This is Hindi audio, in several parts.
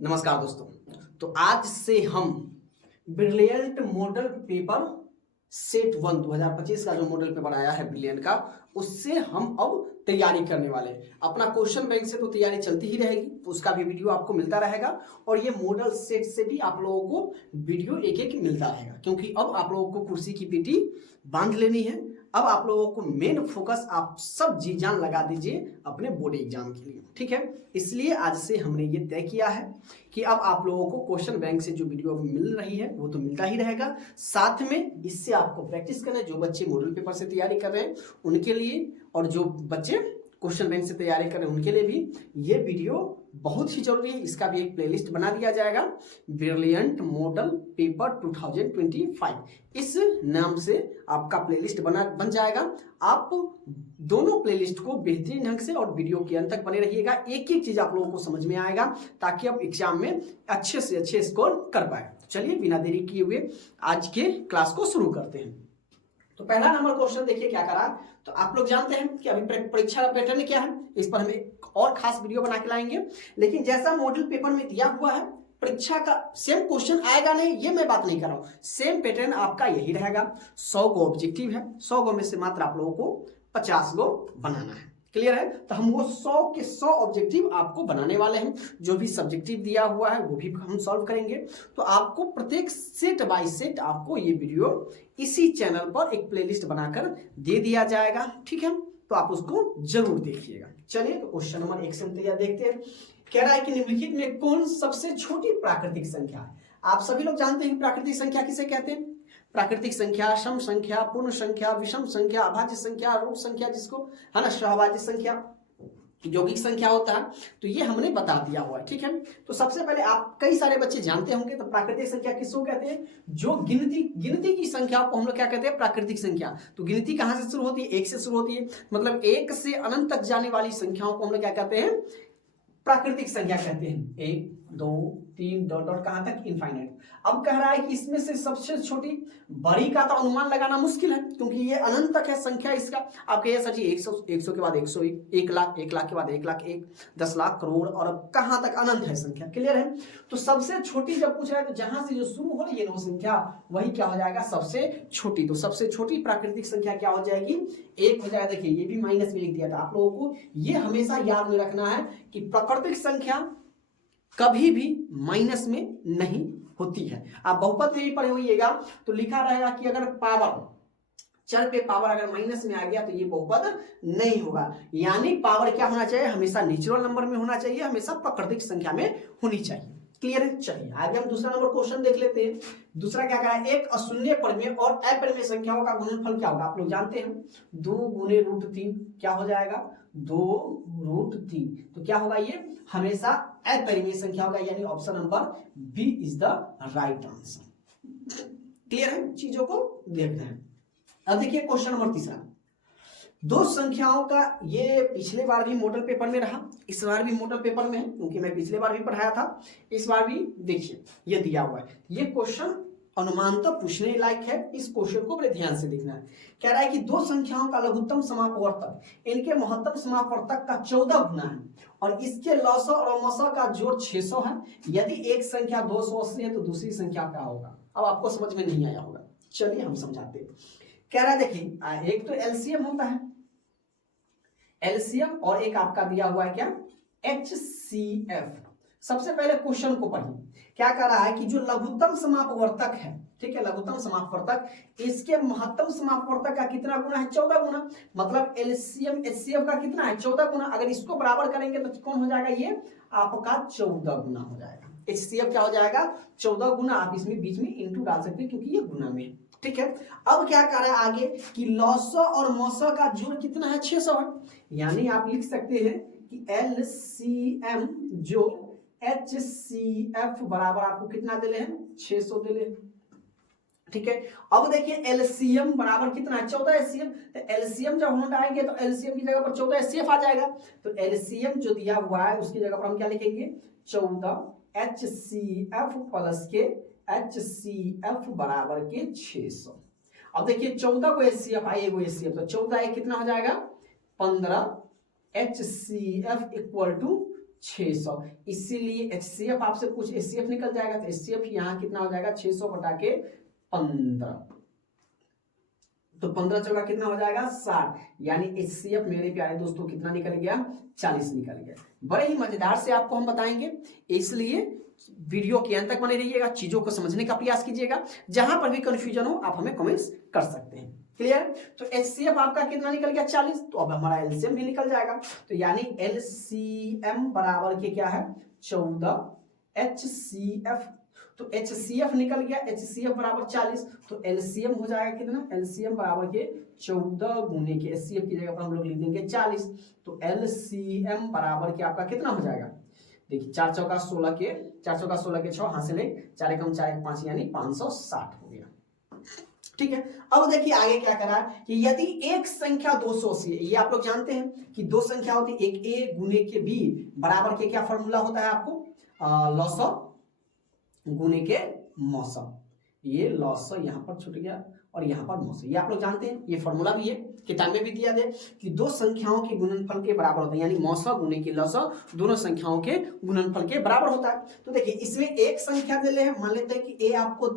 नमस्कार दोस्तों। तो आज से हम ब्रिलियंट मॉडल पेपर सेट 1 2025 का जो मॉडल पेपर आया है ब्रिलियंट का, उससे हम अब तैयारी करने वाले हैं। अपना क्वेश्चन बैंक से तो तैयारी चलती ही रहेगी, उसका भी वीडियो आपको मिलता रहेगा और ये मॉडल सेट से भी आप लोगों को वीडियो एक एक मिलता रहेगा, क्योंकि अब आप लोगों को कुर्सी की पेटी बांध लेनी है। अब आप लोगों को मेन फोकस आप सब जी जान लगा दीजिए अपने बोर्ड एग्जाम के लिए, ठीक है। इसलिए आज से हमने ये तय किया है कि अब आप लोगों को क्वेश्चन बैंक से जो वीडियो मिल रही है वो तो मिलता ही रहेगा, साथ में इससे आपको प्रैक्टिस करना है। जो बच्चे मॉडल पेपर से तैयारी कर रहे हैं उनके लिए और जो बच्चे क्वेश्चन बैंक से तैयारी कर रहे हैं उनके लिए भी ये वीडियो बहुत ही जरूरी है। इसका भी एक प्लेलिस्ट बना दिया जाएगा, ब्रिलियंट मॉडल पेपर 2025 इस नाम से आपका प्लेलिस्ट बन जाएगा। आप दोनों प्लेलिस्ट को बेहतरीन ढंग से और वीडियो के अंत तक बने रहिएगा, एक एक चीज आप लोगों को समझ में आएगा ताकि आप एग्जाम में अच्छे से अच्छे स्कोर कर पाए। चलिए बिना देरी किए हुए आज के क्लास को शुरू करते हैं। तो पहला नंबर क्वेश्चन देखिए क्या करा। तो आप लोग जानते हैं कि अभी परीक्षा का पैटर्न क्या है, इस पर हम एक और खास वीडियो बना के लाएंगे। लेकिन जैसा मॉडल पेपर में दिया हुआ है, परीक्षा का सेम क्वेश्चन आएगा नहीं, ये मैं बात नहीं कर रहा हूं। सेम पैटर्न आपका यही रहेगा। 100 गो ऑब्जेक्टिव है, 100 गो में से मात्र आप लोगों को 50 गो बनाना है। क्लियर है? तो हम वो 100 के 100 ऑब्जेक्टिव आपको बनाने वाले हैं। जो भी सब्जेक्टिव दिया हुआ है वो भी हम सॉल्व करेंगे। तो आपको प्रत्येक सेट बाय सेट आपको ये वीडियो इसी चैनल पर एक प्लेलिस्ट बनाकर दे दिया जाएगा, ठीक है। तो आप उसको जरूर देखिएगा। चलिए तो क्वेश्चन नंबर 1 से तैयार देखते हैं। कह रहा है कि निम्नलिखित में कौन सबसे छोटी प्राकृतिक संख्या है। आप सभी लोग जानते हैं प्राकृतिक संख्या किसे कहते हैं। प्राकृतिक संख्या, सम संख्या, पूर्ण संख्या, विषम संख्या, अभाज्य संख्या, रूट संख्या, जिसको है ना सहभाज्य संख्या, यौगिक संख्या होता है। तो ये हमने बता दिया हुआ है, ठीक है। तो सबसे पहले आप कई सारे बच्चे जानते होंगे तो प्राकृतिक संख्या किसको कहते हैं। जो गिनती की संख्या को हम लोग क्या कहते हैं, प्राकृतिक संख्या। तो गिनती कहां से शुरू होती है, 1 से शुरू होती है। मतलब 1 से अनंत तक जाने वाली संख्याओं को हम लोग क्या कहते हैं, प्राकृतिक संख्या कहते हैं। 1 2 3 डॉट डॉट कहां तक, इनफाइनाइट। अब कह रहा है कि इसमें से सबसे छोटी बड़ी का तो अनुमान लगाना मुश्किल है क्योंकि ये अनंत तक है संख्या इसका। आप कहिए सर जी 100 100 के बाद 101, 1 लाख, 1 लाख के बाद 1 लाख 1, 10 लाख, करोड़, और अब कहां तक अनंत है संख्या। क्लियर है? तो सबसे छोटी जब पूछ रहा है तो जहां से जो शुरू हो रही है वो संख्या वही क्या हो जाएगा, सबसे छोटी। तो सबसे छोटी प्राकृतिक संख्या क्या हो जाएगी, 1 हो जाएगा। देखिए ये भी माइनस में लिख दिया था। आप लोगों को ये हमेशा याद में रखना है कि प्राकृतिक संख्या कभी भी माइनस में नहीं होती है। आप बहुपद में भी पढ़े होइएगा तो लिखा रहेगा कि अगर पावर, चर पे पावर अगर माइनस में आ गया तो ये बहुपद नहीं होगा। यानी पावर क्या होना चाहिए, हमेशा नेचुरल नंबर में होना चाहिए, हमेशा प्राकृतिक संख्या में होनी चाहिए। क्लियर है? चलिए आगे हम दूसरा नंबर क्वेश्चन देख लेते हैं। दूसरा क्या कहा है, एक अशून्य परिमेय और अपरिमेय संख्याओं का गुणनफल क्या होगा। आप लोग जानते हैं 2 गुने √3 क्या हो जाएगा, 2 √3। तो क्या होगा, ये हमेशा अपरिमेय संख्या होगा, यानी option number B is the right answer. Clear है? चीजों को देखना है। अब देखिए क्वेश्चन नंबर तीसरा। दो संख्याओं का, ये पिछले बार भी मॉडल पेपर में रहा, इस बार भी मॉडल पेपर में है क्योंकि मैं पिछले बार भी पढ़ाया था, इस बार भी देखिए ये दिया हुआ है। ये क्वेश्चन अनुमानतः पूछने लायक है, इस क्वेश्चन को बड़े ध्यान से देखना है। कह रहा है कि दो संख्याओं का लघुत्तम समापवर्तक इनके महत्तम समापवर्तक का 14 गुना है और इसके लौसौ और मसौ का जोड़ 600 है। यदि एक संख्या 280 है तो दूसरी संख्या क्या होगा। अब आपको समझ में नहीं आया होगा, चलिए हम समझाते हैं। कह रहा है देखिए एक तो एलसीएम होता है, एलसीएम, और एक आपका दिया हुआ है क्या, एचसीएफ। सबसे पहले क्वेश्चन को पढ़िए। क्या कह रहा है कि जो लघुत्तम समापवर्तक है, ठीक है, लघुत्तम समापवर्तक, इसके महत्तम समापवर्तक का कितना गुना है, 14 गुना। मतलब एलसीएम एचसीएफ का कितना है, 14 गुना। अगर इसको बराबर करेंगे तो कौन हो जाएगा, ये आपका 14 गुना हो जाएगा। एचसीएफ क्या हो जाएगा, 14 गुना। आप इसमें बीच में इंटू डाल सकते हैं क्योंकि ये गुना में, ठीक है। अब क्या कर रहा है आगे कि लौसौ और मौसौ का जोड़ कितना है, 600 है। यानी आप लिख सकते हैं कि एलसीएम जो एचसीएफ बराबर आपको कितना दे हैं, 600 दे ले, ठीक है। अब देखिए एलसीएम बराबर कितना है, 14 एचसीएफ। तो एलसीएम जब हम आएंगे तो एलसीएम की जगह पर 14 एचसीएफ आ जाएगा। तो एलसीएम जो दिया हुआ है उसकी जगह पर हम क्या लिखेंगे, 14 एचसीएफ प्लस के एचसीएफ बराबर के 600। अब देखिए 14 को एचसीएफ आए, वो एचसीएफ, तो 14 कितना हो जाएगा, 15 HCF इक्वल टू 600। इसीलिए HCF आपसे कुछ HCF निकल जाएगा, तो HCF यहाँ कितना हो जाएगा 600 बटा के 15, तो 15 चौका कितना हो जाएगा 60, यानी HCF मेरे प्यारे दोस्तों कितना निकल गया 40 निकल गया। बड़े ही मजेदार से आपको हम बताएंगे, इसलिए वीडियो के अंत तक बने रहिएगा, चीजों को समझने का प्रयास कीजिएगा। जहां पर भी कंफ्यूजन हो आप हमें कमेंट्स कर सकते हैं। क्लियर? तो HCF आपका कितना निकल गया 40, तो अब हमारा LCM भी निकल जाएगा, तो यानी LCM बराबर के क्या है 14 HCF, तो HCF निकल गया, HCF बराबर 40, तो LCM हो जाएगा कितना, LCM बराबर के 14 गुने के HCF की जगह पर हम लोग लिख देंगे 40, तो LCM बराबर के आपका कितना हो जाएगा, देखिए 4 चौका 16 के 6 हाथ से ले 4 एकम 4 एक 5 यानी 560 हो गया। ठीक है, अब देखिए आगे क्या करा कि यदि एक संख्या 280 है, ये आप लोग जानते हैं कि दो संख्या होती है, एक A गुने के B बराबर के क्या फॉर्मूला होता है आपको, लॉस गुने के मौसम, ये लॉस यहाँ पर छूट गया और यहाँ पर मौसम, ये आप लोग जानते हैं, ये फॉर्मूला भी है, किताब में भी दिया है कि दो संख्याओं के गुणनफल के बराबर होता है, यानी मौसा गुने की लौसा दोनों संख्याओं के गुणनफल के बराबर होता है। तो देखिए इसमें एक संख्या दे ले है, मान लेते हैं कि ए आपको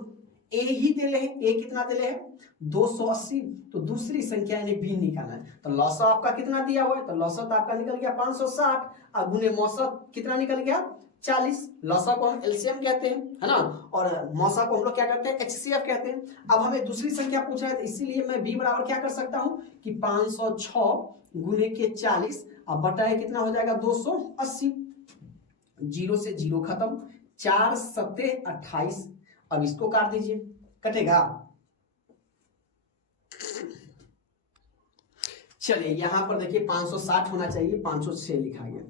ए ही दे ले है, ए कितना दे ले है 280, तो दूसरी संख्या यानी बी निकालना है, तो लौसा आपका कितना दिया हुआ है, तो लौसा तो आपका निकल गया 560 और गुने मौसा कितना निकल गया 40, लौसा को हम एलसीएम कहते हैं, है ना, और मौसा को हम लोग क्या कहते हैं HCF कहते हैं। अब हमें दूसरी संख्या पूछा है, तो इसीलिए मैं b बराबर क्या कर सकता हूं कि 506 गुने के 40 अब बटा है कितना हो जाएगा 280, 0 से 0 खत्म, 4 सत्ते 28, अब इसको काट दीजिए, कटेगा, चलिए यहां पर देखिए 560 होना चाहिए, 506 लिखा गया,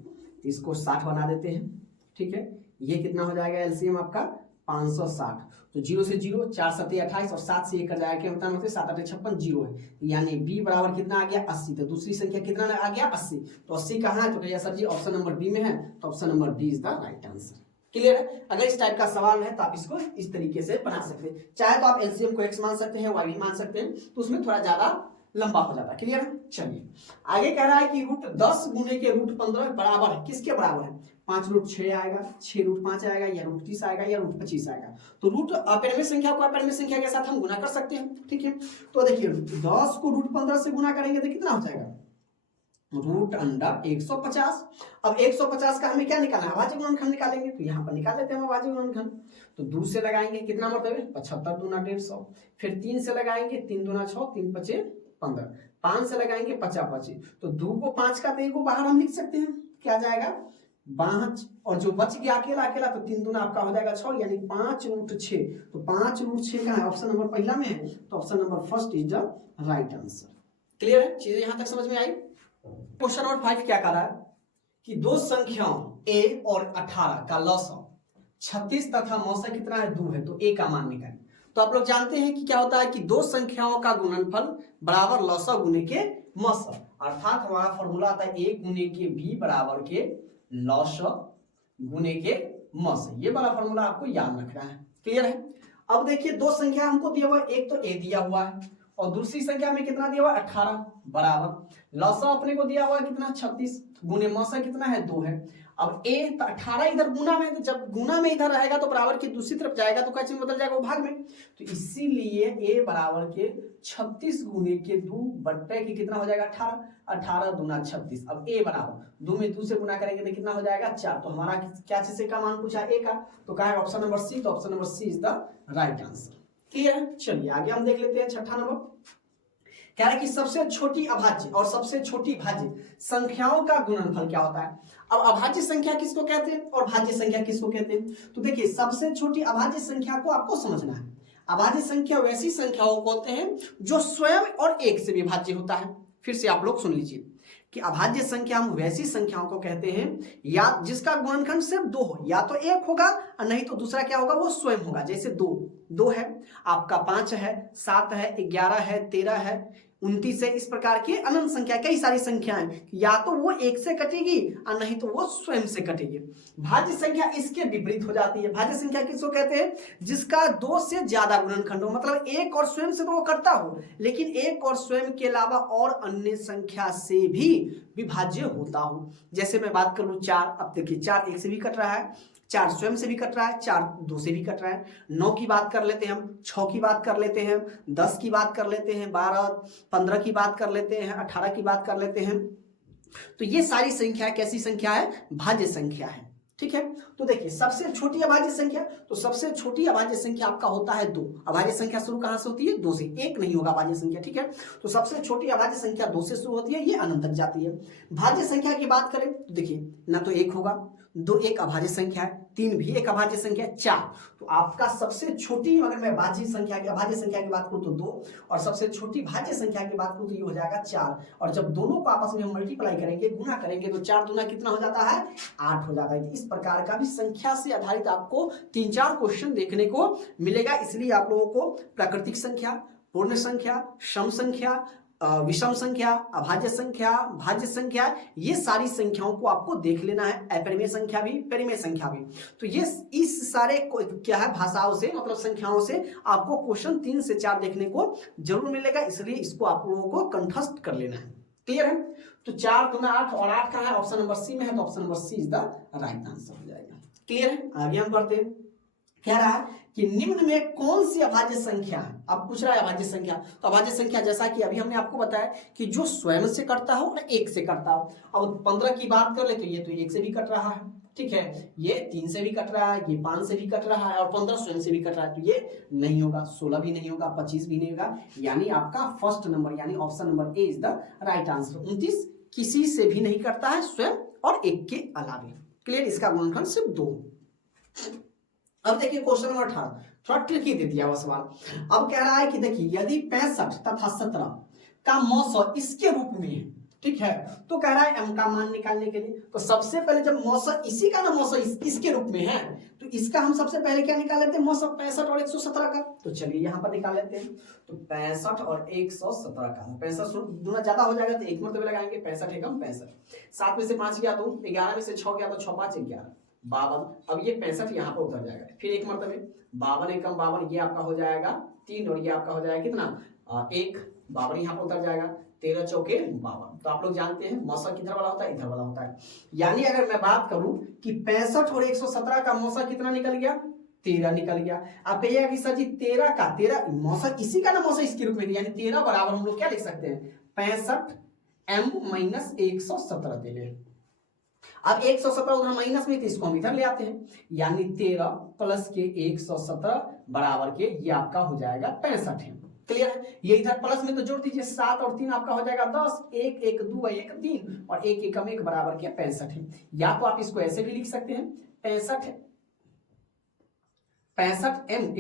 इसको 60 बना देते हैं। ठीक है, ये कितना हो जाएगा एलसीएम आपका 560, तो 0 से 0 4 सत्ते 28 और 7 से 1 कर जाएगा, क्या होता है 7 8 56 0 है, यानी b बराबर कितना आ गया 80, तो दूसरी संख्या कितना आ गया 80, तो 80 कहाँ है, तो कहिए sir ji option number B में है, तो option number B is the right answer. Clear है? अगर इस टाइप का सवाल है तो आप इसको इस तरीके से बना सकते हैं, चाहे तो आप एलसीएम को x मान सकते हैं, y भी मान सकते हैं, तो उसमें थोड़ा ज्यादा लंबा हो जाता है। क्लियर है? चलिए आगे कह रहा है कि रूट 10 गुने के रूट 15 बराबर है, किसके बराबर है, 5 रूट 6 आएगा, 6 रूट 5 आएगा, या रूट 30 आएगा, या रूट 25 आएगा, तो रूट अपरिमेय संख्या को अपरिमेय संख्या के साथ हम गुना कर सकते हैं। ठीक है, तो देखिए 10 को रूट 15 से गुना करेंगे तो कितना हो जाएगा रूट अंडर 150। अब 150 का हमें क्या निकालना है, अभाज्य गुणनखंड निकालेंगे, तो यहाँ पर निकाल लेते हैं हम अभाज्य गुणनखंड, तो 2 से लगाएंगे कितना मतलब है 75 दूना 150, फिर 3 से लगाएंगे 3 दूना 6 3 पचे 15, 5 से लगाएंगे 50 पचे, तो 2 को 5 का तो 1 को बाहर हम लिख सकते हैं, क्या जाएगा 5, और जो बच गया अकेला अकेला तो 3 दूना आपका हो जाएगा 6, यानी 5 रूट 6, तो 5 रूट 6 का है ऑप्शन नंबर पहला में है, तो option number first is the right answer. Clear है? चीजें यहां तक समझ में आई? क्वेश्चन नंबर 5 क्या कह रहा है कि दो संख्याओं a और 18 का लौसा 36 तथा मौसा कितना है 2 है, तो a का मान निकालें। तो आप लोग जानते हैं कि क्या होता है कि दो संख्याओं का गुणनफल बराबर लौसा गुने के मौसा, अर्थात हमारा फॉर्मूला आता है a गुने के b बराबर के लौसा गुने के मौसा, ये वाला फॉर्मूला आपको याद रखना है। क्लियर है? अब देखिए दो संख्या हमको दिया हुआ है, एक तो a दिया हुआ है और दूसरी संख्या में कितना दिया हुआ है 18 बराबर लौसा अपने को दिया हुआ है कितना 36 गुने मौसा कितना है 2 है। अब a तो 18 इधर गुना में, तो जब गुना में इधर रहेगा तो बराबर की दूसरी तरफ जाएगा तो कैसे बदल जाएगा वो भाग में, तो इसीलिए a बराबर के 36 गुने के 2 बट्टे की कितना हो जाएगा 18, 18 दूना 36। अब a बराबर 2 में 2 से गुना करेंगे तो कितना हो जाएगा 4, तो हमारा क्या चीज से का मान पूछा a का, तो कहा है ऑप्शन नंबर सी, तो option number C is the right answer. Clear है? चलिए आगे हम देख लेते हैं छठा नंबर, कह रहा है कि सबसे छोटी अभाज्य और सबसे छोटी भाज्य संख्याओं का गुणनफल क्या होता है। अब अभाज्य संख्या किसको कहते हैं और भाज्य संख्या किसको कहते हैं, तो देखिए सबसे छोटी अभाज्य संख्या को आपको समझना है। अभाज्य संख्या वैसी संख्याओं को होते हैं जो स्वयं और एक से विभाज्य होता है। फिर से आप लोग सुन लीजिए कि अभाज्य संख्या हम वैसी संख्याओं को कहते हैं या जिसका गुणनखंड सिर्फ 2 हो, या तो 1 होगा और नहीं तो दूसरा क्या होगा वो स्वयं होगा। जैसे 2 है आपका, 5 है, 7 है, 11 है, 13 है, 29 है। इस प्रकार की अनंत संख्या, कई सारी संख्याएं, या तो वो 1 से कटेगी और नहीं तो वो स्वयं से कटेगी। भाज्य संख्या इसके विपरीत हो जाती है। भाज्य संख्या किसको कहते हैं? जिसका 2 से ज्यादा गुणनखंड हो, मतलब एक और स्वयं से तो वो करता हो, लेकिन एक और स्वयं के अलावा और अन्य संख्या से भी विभाज्य होता हो। जैसे मैं बात करूं 4, अब देखिए 4 1 से भी कट रहा है, 4 स्वयं से भी कट रहा है, 4 2 से भी कट रहा है। 9 की बात कर लेते हैं हम, 6 की बात कर लेते हैं, 10 की बात कर लेते हैं, 12 15 की बात कर लेते हैं, 18 की बात कर लेते हैं। तो ये सारी संख्या कैसी संख्या है? भाज्य संख्या है। ठीक है, तो देखिए सबसे छोटी अभाज्य संख्या, तो सबसे छोटी अभाज्य संख्या आपका होता है 2। अभाज्य संख्या शुरू कहां से होती है? 2 से, 1 नहीं होगा अभाज्य संख्या। ठीक है, तो सबसे छोटी अभाज्य संख्या 2 से शुरू होती है, ये अनंत तक जाती है। भाज्य संख्या की बात करें तो देखिए ना तो 1 होगा, 2 एक अभाज्य संख्या है, 3 भी एक अभाज्य संख्या है, 4 तो आपका सबसे छोटी, अगर मैं भाज्य संख्या की अभाज्य संख्या की बात करूं तो 2, और सबसे छोटी भाज्य संख्या की बात करूं तो ये हो जाएगा 4। और जब दोनों को आपस में हम मल्टीप्लाई करेंगे, गुणा करेंगे, तो 4 दूना कितना हो जाता है? 8 हो जाता है। इस प्रकार का भी संख्या से आधारित आपको 3-4 क्वेश्चन देखने को मिलेगा। इसलिए आप लोगों को प्राकृतिक संख्या, पूर्ण संख्या, सम संख्या, विषम संख्या, अभाज्य संख्या, भाज्य संख्या, ये सारी संख्याओं को आपको देख लेना है। अपरिमेय संख्या भी, परिमेय संख्या भी। तो ये इस सारे क्या है, भाषाओं से, मतलब संख्याओं से आपको क्वेश्चन 3 से 4 देखने को जरूर मिलेगा, इसलिए इसको आप लोगों को कंठस्थ कर लेना है। क्लियर है? तो 4 दूना 8, और 8 का है ऑप्शन नंबर सी में है, तो option number C is the right answer हो जाएगा। क्लियर है? आगे हम बढ़ते हैं। कह रहा है कि निम्न में कौन सी अभाज्य संख्या है? अब पूछ रहा है अभाज्य संख्या, तो अभाज्य संख्या जैसा कि अभी हमने आपको बताया कि जो स्वयं से कटता हो और 1 से कटता हो। अब 15 की बात कर ले तो ये तो 1 से भी कट रहा है, ठीक है, ये 3 से भी कट रहा है, ये 5 से भी कट रहा है, और 15 स्वयं से भी कट रहा है, तो ये नहीं होगा, 16 भी नहीं होगा, 25 भी नहीं होगा, यानी आपका फर्स्ट नंबर यानी option number A is the right answer. 29 किसी से भी नहीं कटता है, स्वयं और 1 के अलावे। क्लियर? इसका गुणनखंड सिर्फ 2। अब देखिए क्वेश्चन नंबर 18, थोड़ा ट्रिकी दे दिया हुआ सवाल। अब कह रहा है कि देखिए यदि 65 तथा 17 का मौसा इसके रूप में है, ठीक है, तो कह रहा है m का मान निकालने के लिए, तो सबसे पहले जब मौसा इसी का ना मौसा इसके रूप में है, तो इसका हम सबसे पहले क्या निकाल लेते हैं? मौसा 65 और 117 का। तो चलिए यहाँ पर निकाल लेते हैं। तो 65 और 117 का, 65 दूना ज्यादा हो जाएगा तो एक मरतबे लगाएंगे, 65 एकम 65, 7 में से 5 गया तो 11 में से 6 गया तो 6 5 11 52। अब ये 65 यहाँ पर उतर जाएगा, फिर एक मरतबे 52 एकम 52, ये आपका हो जाएगा 3, और ये आपका हो जाएगा कितना? 1, 52 यहाँ पर उतर जाएगा, 13 चौके 52। तो आप लोग जानते हैं मौसा किधर वाला होता है? इधर वाला होता है। यानी अगर मैं बात करूं कि 65 और 117 का मौसा कितना निकल गया? 13 निकल गया। आप कहिएगा कि सर जी 13 मौसा इसी का ना मौसा इसके रूप में, यानी 13 बराबर हम लोग क्या लिख सकते हैं? 65 m - 117 दे लें। अब 117 उधर माइनस में, तो इसको हम इधर ले आते हैं, यानी 13 प्लस के 117 बराबर के ये आपका हो जाएगा 65 है। क्लियर है? ये इधर प्लस में तो जोड़ दीजिए, 7 और 3 आपका हो जाएगा 10, 1 1 2 1 3, और 1 एकम 1 बराबर के 65 है। या तो आप इसको ऐसे भी लिख सकते हैं, 65 m =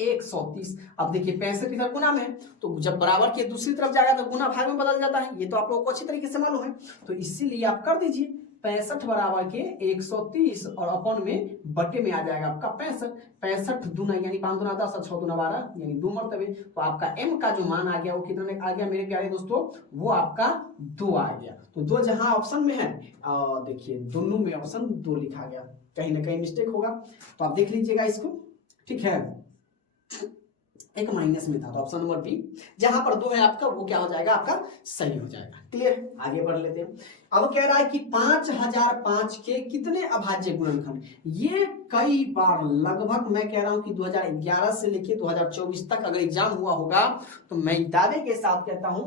130। अब देखिए 65 इधर गुना में है, तो जब बराबर के दूसरी तरफ जाएगा तो गुना भाग में बदल जाता है, ये तो आप लोगों को अच्छी तरीके से मालूम है। तो इसीलिए आप कर दीजिए 65 बराबर के 130, और अपन में बटे में आ जाएगा आपका 65। 65 दूना यानी 5 दूना 10 और 6 दूना 12, यानी 2 मरतबे। तो आपका m का जो मान आ गया वो कितना आ गया मेरे प्यारे दोस्तों? वो आपका 2 आ गया। तो 2 जहां ऑप्शन में है, देखिए दोनों में ऑप्शन 2 लिखा गया, कहीं ना कहीं मिस्टेक होगा, तो आप देख लीजिएगा इसको। ठीक है, एक माइनस में था, तो ऑप्शन नंबर बी जहां पर 2 है आपका, वो क्या हो जाएगा? आपका सही हो जाएगा। क्लियर? आगे बढ़ लेते हैं। अब कह रहा है कि 5005 के कितने अभाज्य गुणनखंड? ये कई बार, लगभग मैं कह रहा हूं कि 2011 से लेके 2024 तक अगर एग्जाम हुआ होगा, तो मैं दावे के साथ कहता हूं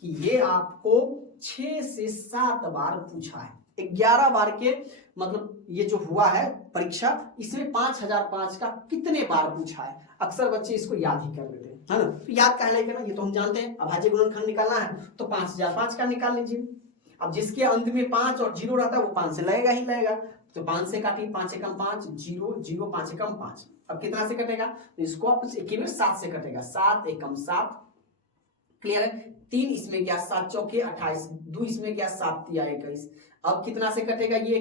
कि ये आपको 6 से 7 बार पूछा है। 11 बार के मतलब ये जो हुआ है परीक्षा, इसमें 5005 का कितने बार पूछा है? अक्सर बच्चे इसको याद ही कर लेते हैं, है ना? तो याद कहने करना, ये तो हम जानते हैं, अभाज्य गुणनखंड निकालना है तो 5005 का निकाल लीजिए। अब जिसके अंत में 5 और 0 रहता है वो 5 से लगेगा ही लगेगा, तो 5 से काटिए, 5 एकम 5, 0 0, 5 एकम 5। अब कितना से कटेगा? तो इसको आप 7 से कटेगा, 7 एकम 7। क्लियर है? 3 इसमें गया, 7 चौके 28, 2 इसमें गया, 7 तिया 21। अब कितना से कटेगा ये?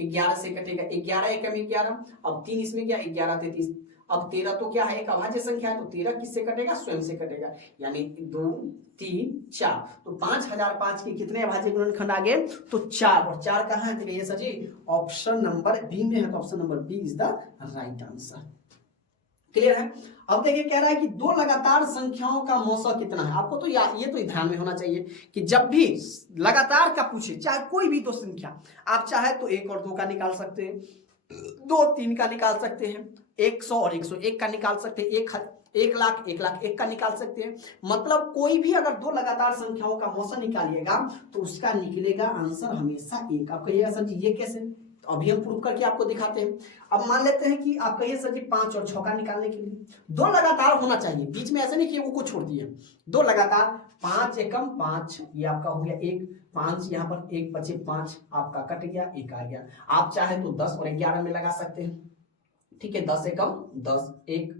11 से कटेगा, 11 एकम 11। अब 3 इसमें गया, 11 33, अब 13 तो क्या है, एक अभाज्य संख्या है, तो 13 किससे कटेगा, स्वयं से कटेगा, यानी 2 3 4, तो 5005 के कितने अभाज्य गुणनखंड आ गए, तो 4, और 4 कहाँ है, तो ये sir ji option number B में है, तो option number B is the right answer. Clear है। अब देखिए कह रहा है कि दो लगातार संख्याओं का मौसा कितना है। आपको तो ये तो ध्यान में होना चाहिए कि जब भी लगातार का पूछे, चाहे कोई भी दो संख्या, आप चाहे तो 1 और 2 का निकाल सकते हैं, 2 3 का निकाल सकते हैं, 100 और 101 का निकाल सकते हैं, 1 लाख 1 लाख 1 का निकाल सकते हैं। मतलब कोई भी अगर दो लगातार संख्याओं का मौसा निकालिएगा तो उसका निकलेगा आंसर हमेशा 1। आप कहिएगा सर जी ये कैसे, तो अभी हम प्रूव करके आपको दिखाते हैं। अब मान लेते हैं कि आप कहिए सर जी 5 और 6 का निकालने के लिए दो लगातार होना चाहिए, बीच में ऐसे नहीं कि वो को छोड़ दिए, दो लगातार, 5 एकम 5, ये आपका हो गया 1, 5 यहाँ पर 1 बचे 5 आपका कट गया, 1 आ गया। आप चाहे तो 10 और 11 में लगा सकते हैं, ठीक है, 10 एकम 10, 1,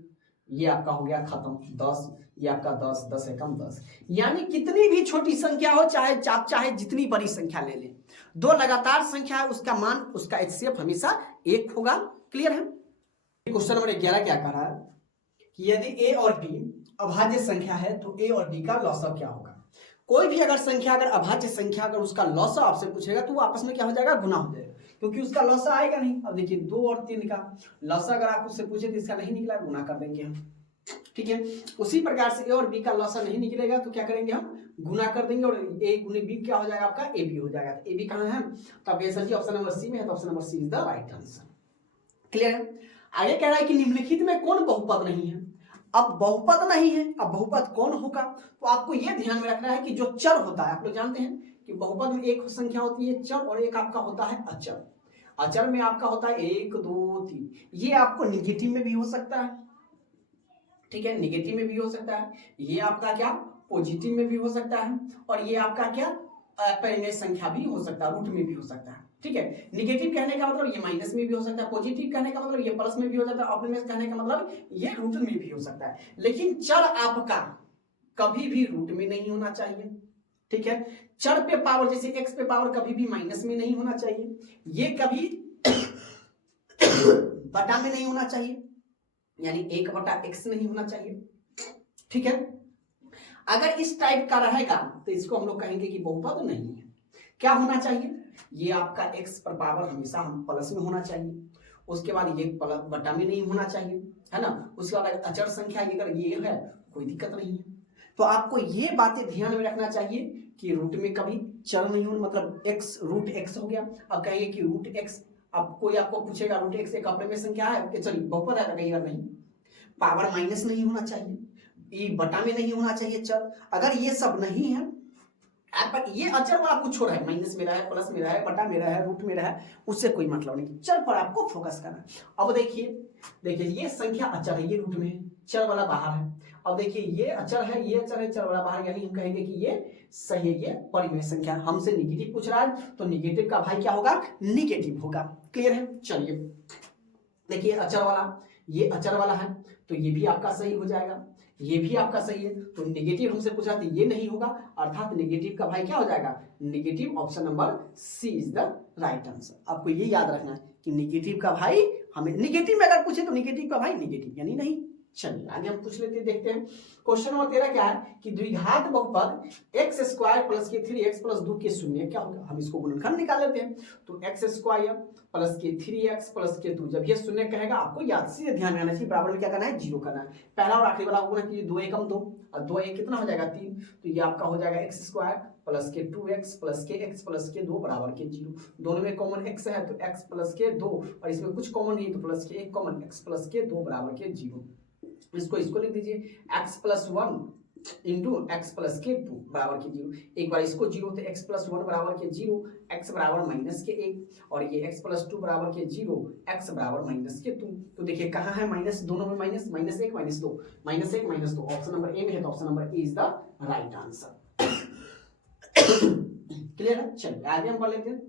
ये आपका हो गया खत्म, 10, ये आपका 10, 10 एकम 10, यानी कितनी भी छोटी संख्या हो, चाहे आप चाहे जितनी बड़ी संख्या ले लें, दो लगातार संख्या है उसका मान, उसका एचसीएफ हमेशा 1 होगा। क्लियर है। क्वेश्चन नंबर 11 क्या कह रहा है कि यदि ए और बी अभाज्य संख्या है तो ए और बी का लॉसा क्या होगा। कोई भी अगर संख्या, अगर अभाज्य संख्या, अगर उसका लॉसा आपसे पूछेगा तो वो आपस में क्या हो जाएगा, गुना हो जाएगा, क्योंकि उसका लॉसा आएगा नहीं। अब देखिए 2 और 3 का लॉसा अगर आप उससे पूछे तो इसका नहीं निकला, गुना कर देंगे हम, ठीक है। उसी प्रकार से ए और बी का लॉसा नहीं निकलेगा तो क्या करेंगे, हम गुना कर देंगे, और ए गुने बी क्या हो जाएगा, आपका ए बी हो जाएगा। तो ए बी कहां है, तब ये sir ji option number C में है, तो option number C is the right answer. Clear है। आगे कह रहा है कि निम्नलिखित में कौन बहुपद नहीं है। अब बहुपद नहीं है, अब बहुपद कौन होगा, तो आपको यह ध्यान में रखना है कि जो चर होता है, आप लोग जानते हैं कि बहुपद में एक संख्या होती है चर और एक आपका होता है अचर। अचर में आपका होता है 1 2 3, ये आपको निगेटिव में भी हो सकता है, ठीक है, निगेटिव में भी हो सकता है, ये आपका क्या पॉजिटिव में भी हो सकता है, और ये आपका क्या परिमेय संख्या भी हो सकता है, रूट में भी हो सकता है, ठीक है। निगेटिव कहने का मतलब ये माइनस में भी हो सकता है, पॉजिटिव कहने का मतलब ये प्लस में भी हो जाता है, ऑप्टिमम कहने का मतलब ये रूट में भी हो सकता है। लेकिन चर आपका कभी भी रूट में नहीं होना चाहिए, ठीक है। चर पे पावर जैसे एक्स पे पावर कभी भी माइनस में नहीं होना चाहिए, ये कभी बटा में नहीं होना चाहिए, यानी 1/x नहीं होना चाहिए, ठीक है। अगर इस टाइप का रहेगा तो इसको हम लोग कहेंगे कि बहुपद नहीं है। क्या होना चाहिए, ये आपका x पर पावर हमेशा हम प्लस में होना चाहिए, उसके बाद ये बटा में नहीं होना चाहिए, है ना। उसके बाद अचर संख्या अगर ये है कोई दिक्कत नहीं है। तो आपको ये बातें ध्यान में रखना चाहिए कि रूट में कभी चर नहीं हो, मतलब x रूट x हो गया। अब कहिए कि रूट x, अब कोई आपको पूछेगा रूट x एक अपने में संख्या है, सॉरी बहुपद है, कई बार नहीं, पावर माइनस नहीं होना चाहिए, ये बटा में नहीं होना चाहिए चर। अगर ये सब नहीं है, पर ये अचर वाला कुछ हो रहा है, माइनस में रहा है, प्लस में रहा है, बटा में रहा है, रूट में रहा है, उससे कोई मतलब नहीं, चर पर आपको फोकस करना है। अब देखिए ये संख्या अचर है, ये रूट में है, चर वाला बाहर है। अब देखिए ये अचर है, ये अचर है, चर वाला बाहर, यानी हम कहेंगे कि ये सही है, ये परिमेय संख्या। हमसे निगेटिव पूछ रहा है तो निगेटिव का भाई क्या होगा, निगेटिव होगा। क्लियर है। चलिए देखिए अचर वाला, ये अचर वाला है तो ये भी आपका सही हो जाएगा, ये भी आपका सही है। तो निगेटिव हमसे पूछा तो ये नहीं होगा, अर्थात निगेटिव का भाई क्या हो जाएगा, negative. Option number C is the right answer. आपको ये याद रखना है कि निगेटिव का भाई, हमें निगेटिव में अगर पूछे तो निगेटिव का भाई निगेटिव यानी नहीं। चलिए आगे हम पूछ लेते, देखते हैं। क्वेश्चन नंबर 13 क्या है कि द्विघात बहुपद x² + के 3x + 2 के शून्य क्या होगा। हम इसको गुणनखंड निकाल लेते हैं। तो x² + के 3x + के 2, जब ये शून्य कहेगा आपको याद से ध्यान में आना चाहिए, बराबर में क्या करना है, 0 करना है। पहला और आखिरी वाला गुणा कीजिए, 2 एकम 2 और 2 1 कितना हो जाएगा 3, तो ये आपका हो जाएगा x² + के 2x + के x + के 2 बराबर के 0। दोनों में कॉमन x है तो x + के 2, और इसमें कुछ कॉमन नहीं तो प्लस के 1 कॉमन, x + के 2 बराबर के 0। इसको लिख दीजिए, x + 1 × x + के 2 बराबर के 0। एक बार इसको 0 तो x + 1 बराबर के 0, x बराबर -1, और ये x + 2 बराबर के 0, x बराबर -2। तो देखिए कहाँ है माइनस, दोनों में माइनस, -1 -2, -1 -2, ऑप्शन नंबर ए में है, तो option number A is the right answer. Clear है। चलिए आगे हम पढ़ लेते हैं।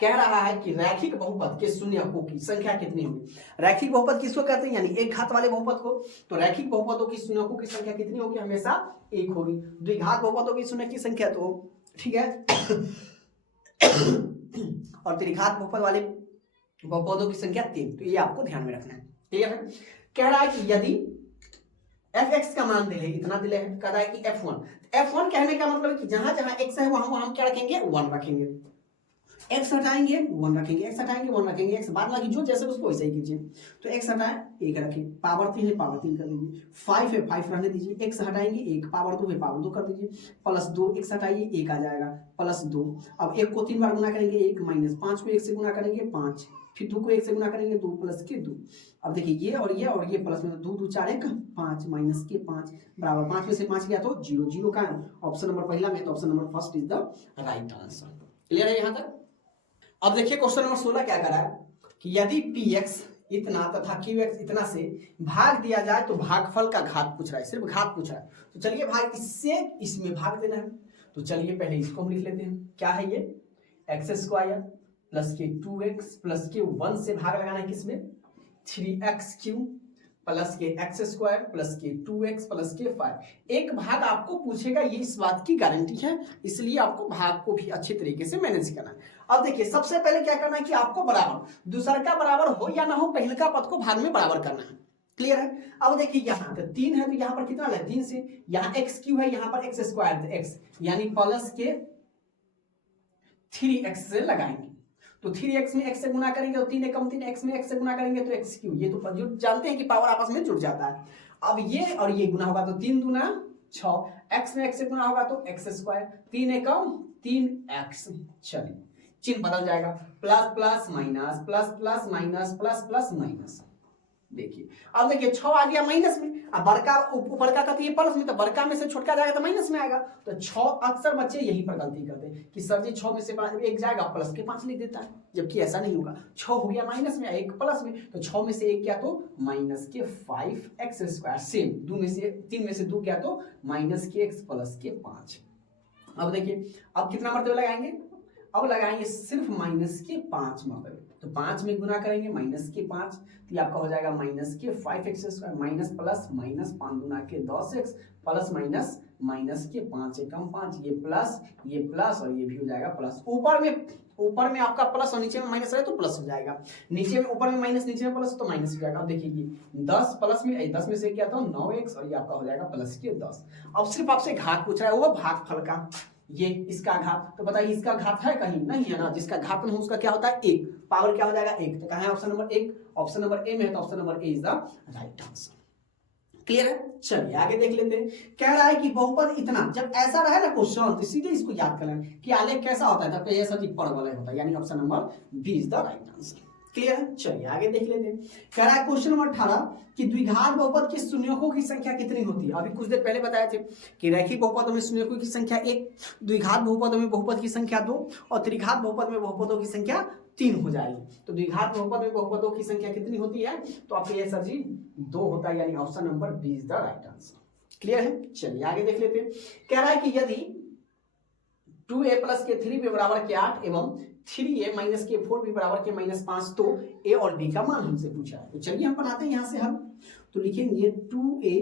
कह रहा है कि रैखिक बहुपद के शून्यकों की संख्या कितनी होगी। रैखिक बहुपद किसको कहते हैं, यानी एक घात वाले बहुपद को। तो रैखिक बहुपदों की शून्यकों की संख्या कितनी होगी, हमेशा 1 होगी। द्विघात बहुपदों की शून्य की संख्या तो ठीक है और त्रिघात बहुपद वाले बहुपदों की संख्या 3। तो ये आपको ध्यान में रखना है। क्लियर है। कह रहा है कि यदि एफ एक्स का मान दिले इतना दिले है, कह रहा है कि F1 कहने का मतलब है कि जहां जहां x है वहां वहां हम क्या रखेंगे 1 रखेंगे, x हटाएंगे 1 रखेंगे, x हटाएंगे 1 रखेंगे, x बाद में जो जैसे उसको वैसे ही कीजिए। तो x हटाए 1 रखें, पावर 3 है पावर 3 कर दीजिए, 5 है 5 रहने दीजिए, x हटाएंगे 1, पावर 2 है पावर 2 कर दीजिए, प्लस 2, x हटाइए 1 आ जाएगा, प्लस 2। अब 1 को 3 बार गुना करेंगे 1, माइनस 5 को 1 से गुना करेंगे 5, फिर 2 को 1 से गुना करेंगे 2 प्लस के 2। अब देखिए ये और ये प्लस में 2 2 4 1 5 माइनस के 5 बराबर 5 में से 5 गया तो 0 0 का ऑप्शन नंबर पहला में, तो option number first is the right answer. Clear है यहां तक। अब देखिए क्वेश्चन नंबर 16 क्या करा है कि यदि px इतना तथा qx इतना से भाग दिया जाए तो भागफल का घात पूछ रहा है, सिर्फ घात पूछ रहा है। तो चलिए भाई इससे इसमें भाग देना है, तो चलिए पहले इसको हम लिख लेते हैं। क्या है ये एक्स स्क्वायर प्लस के 2x प्लस के 1 से भाग लगाना है किसमें 3x³ प्लस के एक्स स्क्वायर प्लस के 2x प्लस के 5। एक भाग आपको पूछेगा, ये इस बात की गारंटी है, इसलिए आपको भाग को भी अच्छे तरीके से मैनेज करना है। अब देखिए सबसे पहले क्या करना है कि आपको बराबर दूसरा का बराबर हो या ना हो पहले का पद को भाग में बराबर करना है। क्लियर है। अब देखिए यहाँ तो 3 है तो यहाँ पर कितना है 3 से, यहाँ x³ है यहाँ पर एक्स स्क्वायर x यानी प्लस के 3x से लगाएंगे, तो 3x में x से गुना करेंगे तो 3 एकम 3, x में x से गुना करेंगे तो x³। ये तो जानते हैं कि पावर आपस में जुड़ जाता है। अब ये और ये गुना होगा तो 3 दूना 6, x में x से गुना होगा तो x स्क्वायर, 3 एकम 3x। चलिए चिन्ह बदल जाएगा, plus plus minus plus plus minus plus plus minus. देखिए अब देखिए 6 आ गया माइनस में, अब बड़का ऊपर का कहती है प्लस में, तो बड़का में से छोटका जाएगा तो माइनस में आएगा। तो 6 अक्सर बच्चे यहीं पर गलती करते हैं कि सर जी 6 में से 1 जाएगा प्लस के 5 लिख देता है, जबकि ऐसा नहीं होगा। 6 हो गया माइनस में 1 प्लस में, तो 6 में से 1 क्या तो माइनस के 5x स्क्वायर, सेम 2 में से 3 में से 2 क्या तो माइनस के x प्लस के 5। अब देखिए अब कितना मर्तबा लगाएंगे, अब लगाएंगे सिर्फ माइनस के 5 मर्तबे, तो 5 में गुना करेंगे माइनस के 5, तो ये आपका हो जाएगा माइनस के 5x square minus plus minus 5 गुना के 10x प्लस माइनस माइनस के 5 एकम 5, ये प्लस और ये भी हो जाएगा प्लस। ऊपर में आपका प्लस और नीचे में माइनस है तो प्लस हो जाएगा, नीचे में ऊपर में माइनस नीचे में प्लस तो माइनस हो जाएगा। अब देखिए ये 10 प्लस में 10 में से क्या था 9x और ये आपका हो जाएगा प्लस के 10। अब सिर्फ आपसे घात पूछ रहा है, वो भागफल का, ये इसका घात, तो बताइए इसका घात है कहीं नहीं है ना, जिसका घात नहीं उसका क्या होता है 1, पावर क्या हो जाएगा 1, तो कहां है option number 1, option number A में है, तो option number A is the right answer. Clear है। चलिए आगे देख लेते हैं। कह रहा है कि बहुपद इतना, जब ऐसा रहे ना क्वेश्चन तो सीधे इसको याद कर लें कि आलेख कैसा होता है, तब ऐसा जी परवलय होता है, यानी option number B is the right answer. Clear है। चलिए आगे देख लेते हैं। कह रहा है क्वेश्चन नंबर 18 कि द्विघात बहुपद के शून्यकों की संख्या कितनी होती है। अभी कुछ देर पहले बताए थे कि रैखिक बहुपदों में शून्यकों की संख्या 1, द्विघात बहुपदों में बहुपद की संख्या 2 और त्रिघात बहुपद में बहुपदों की संख्या 3 हो जाएगी। तो द्विघात बहुपद में बहुपदों की संख्या कितनी होती है, तो आपके आंसर जी 2 होता है, यानी option number B is the right answer. Clear है। चलिए आगे देख लेते हैं। कह रहा है कि यदि 2a प्लस के 3b बराबर के 8 एवं 3a माइनस के 4b बराबर के -5, तो a और b का मान हमसे पूछा है। तो चलिए हम बनाते हैं यहां से हल, तो लिखेंगे 2a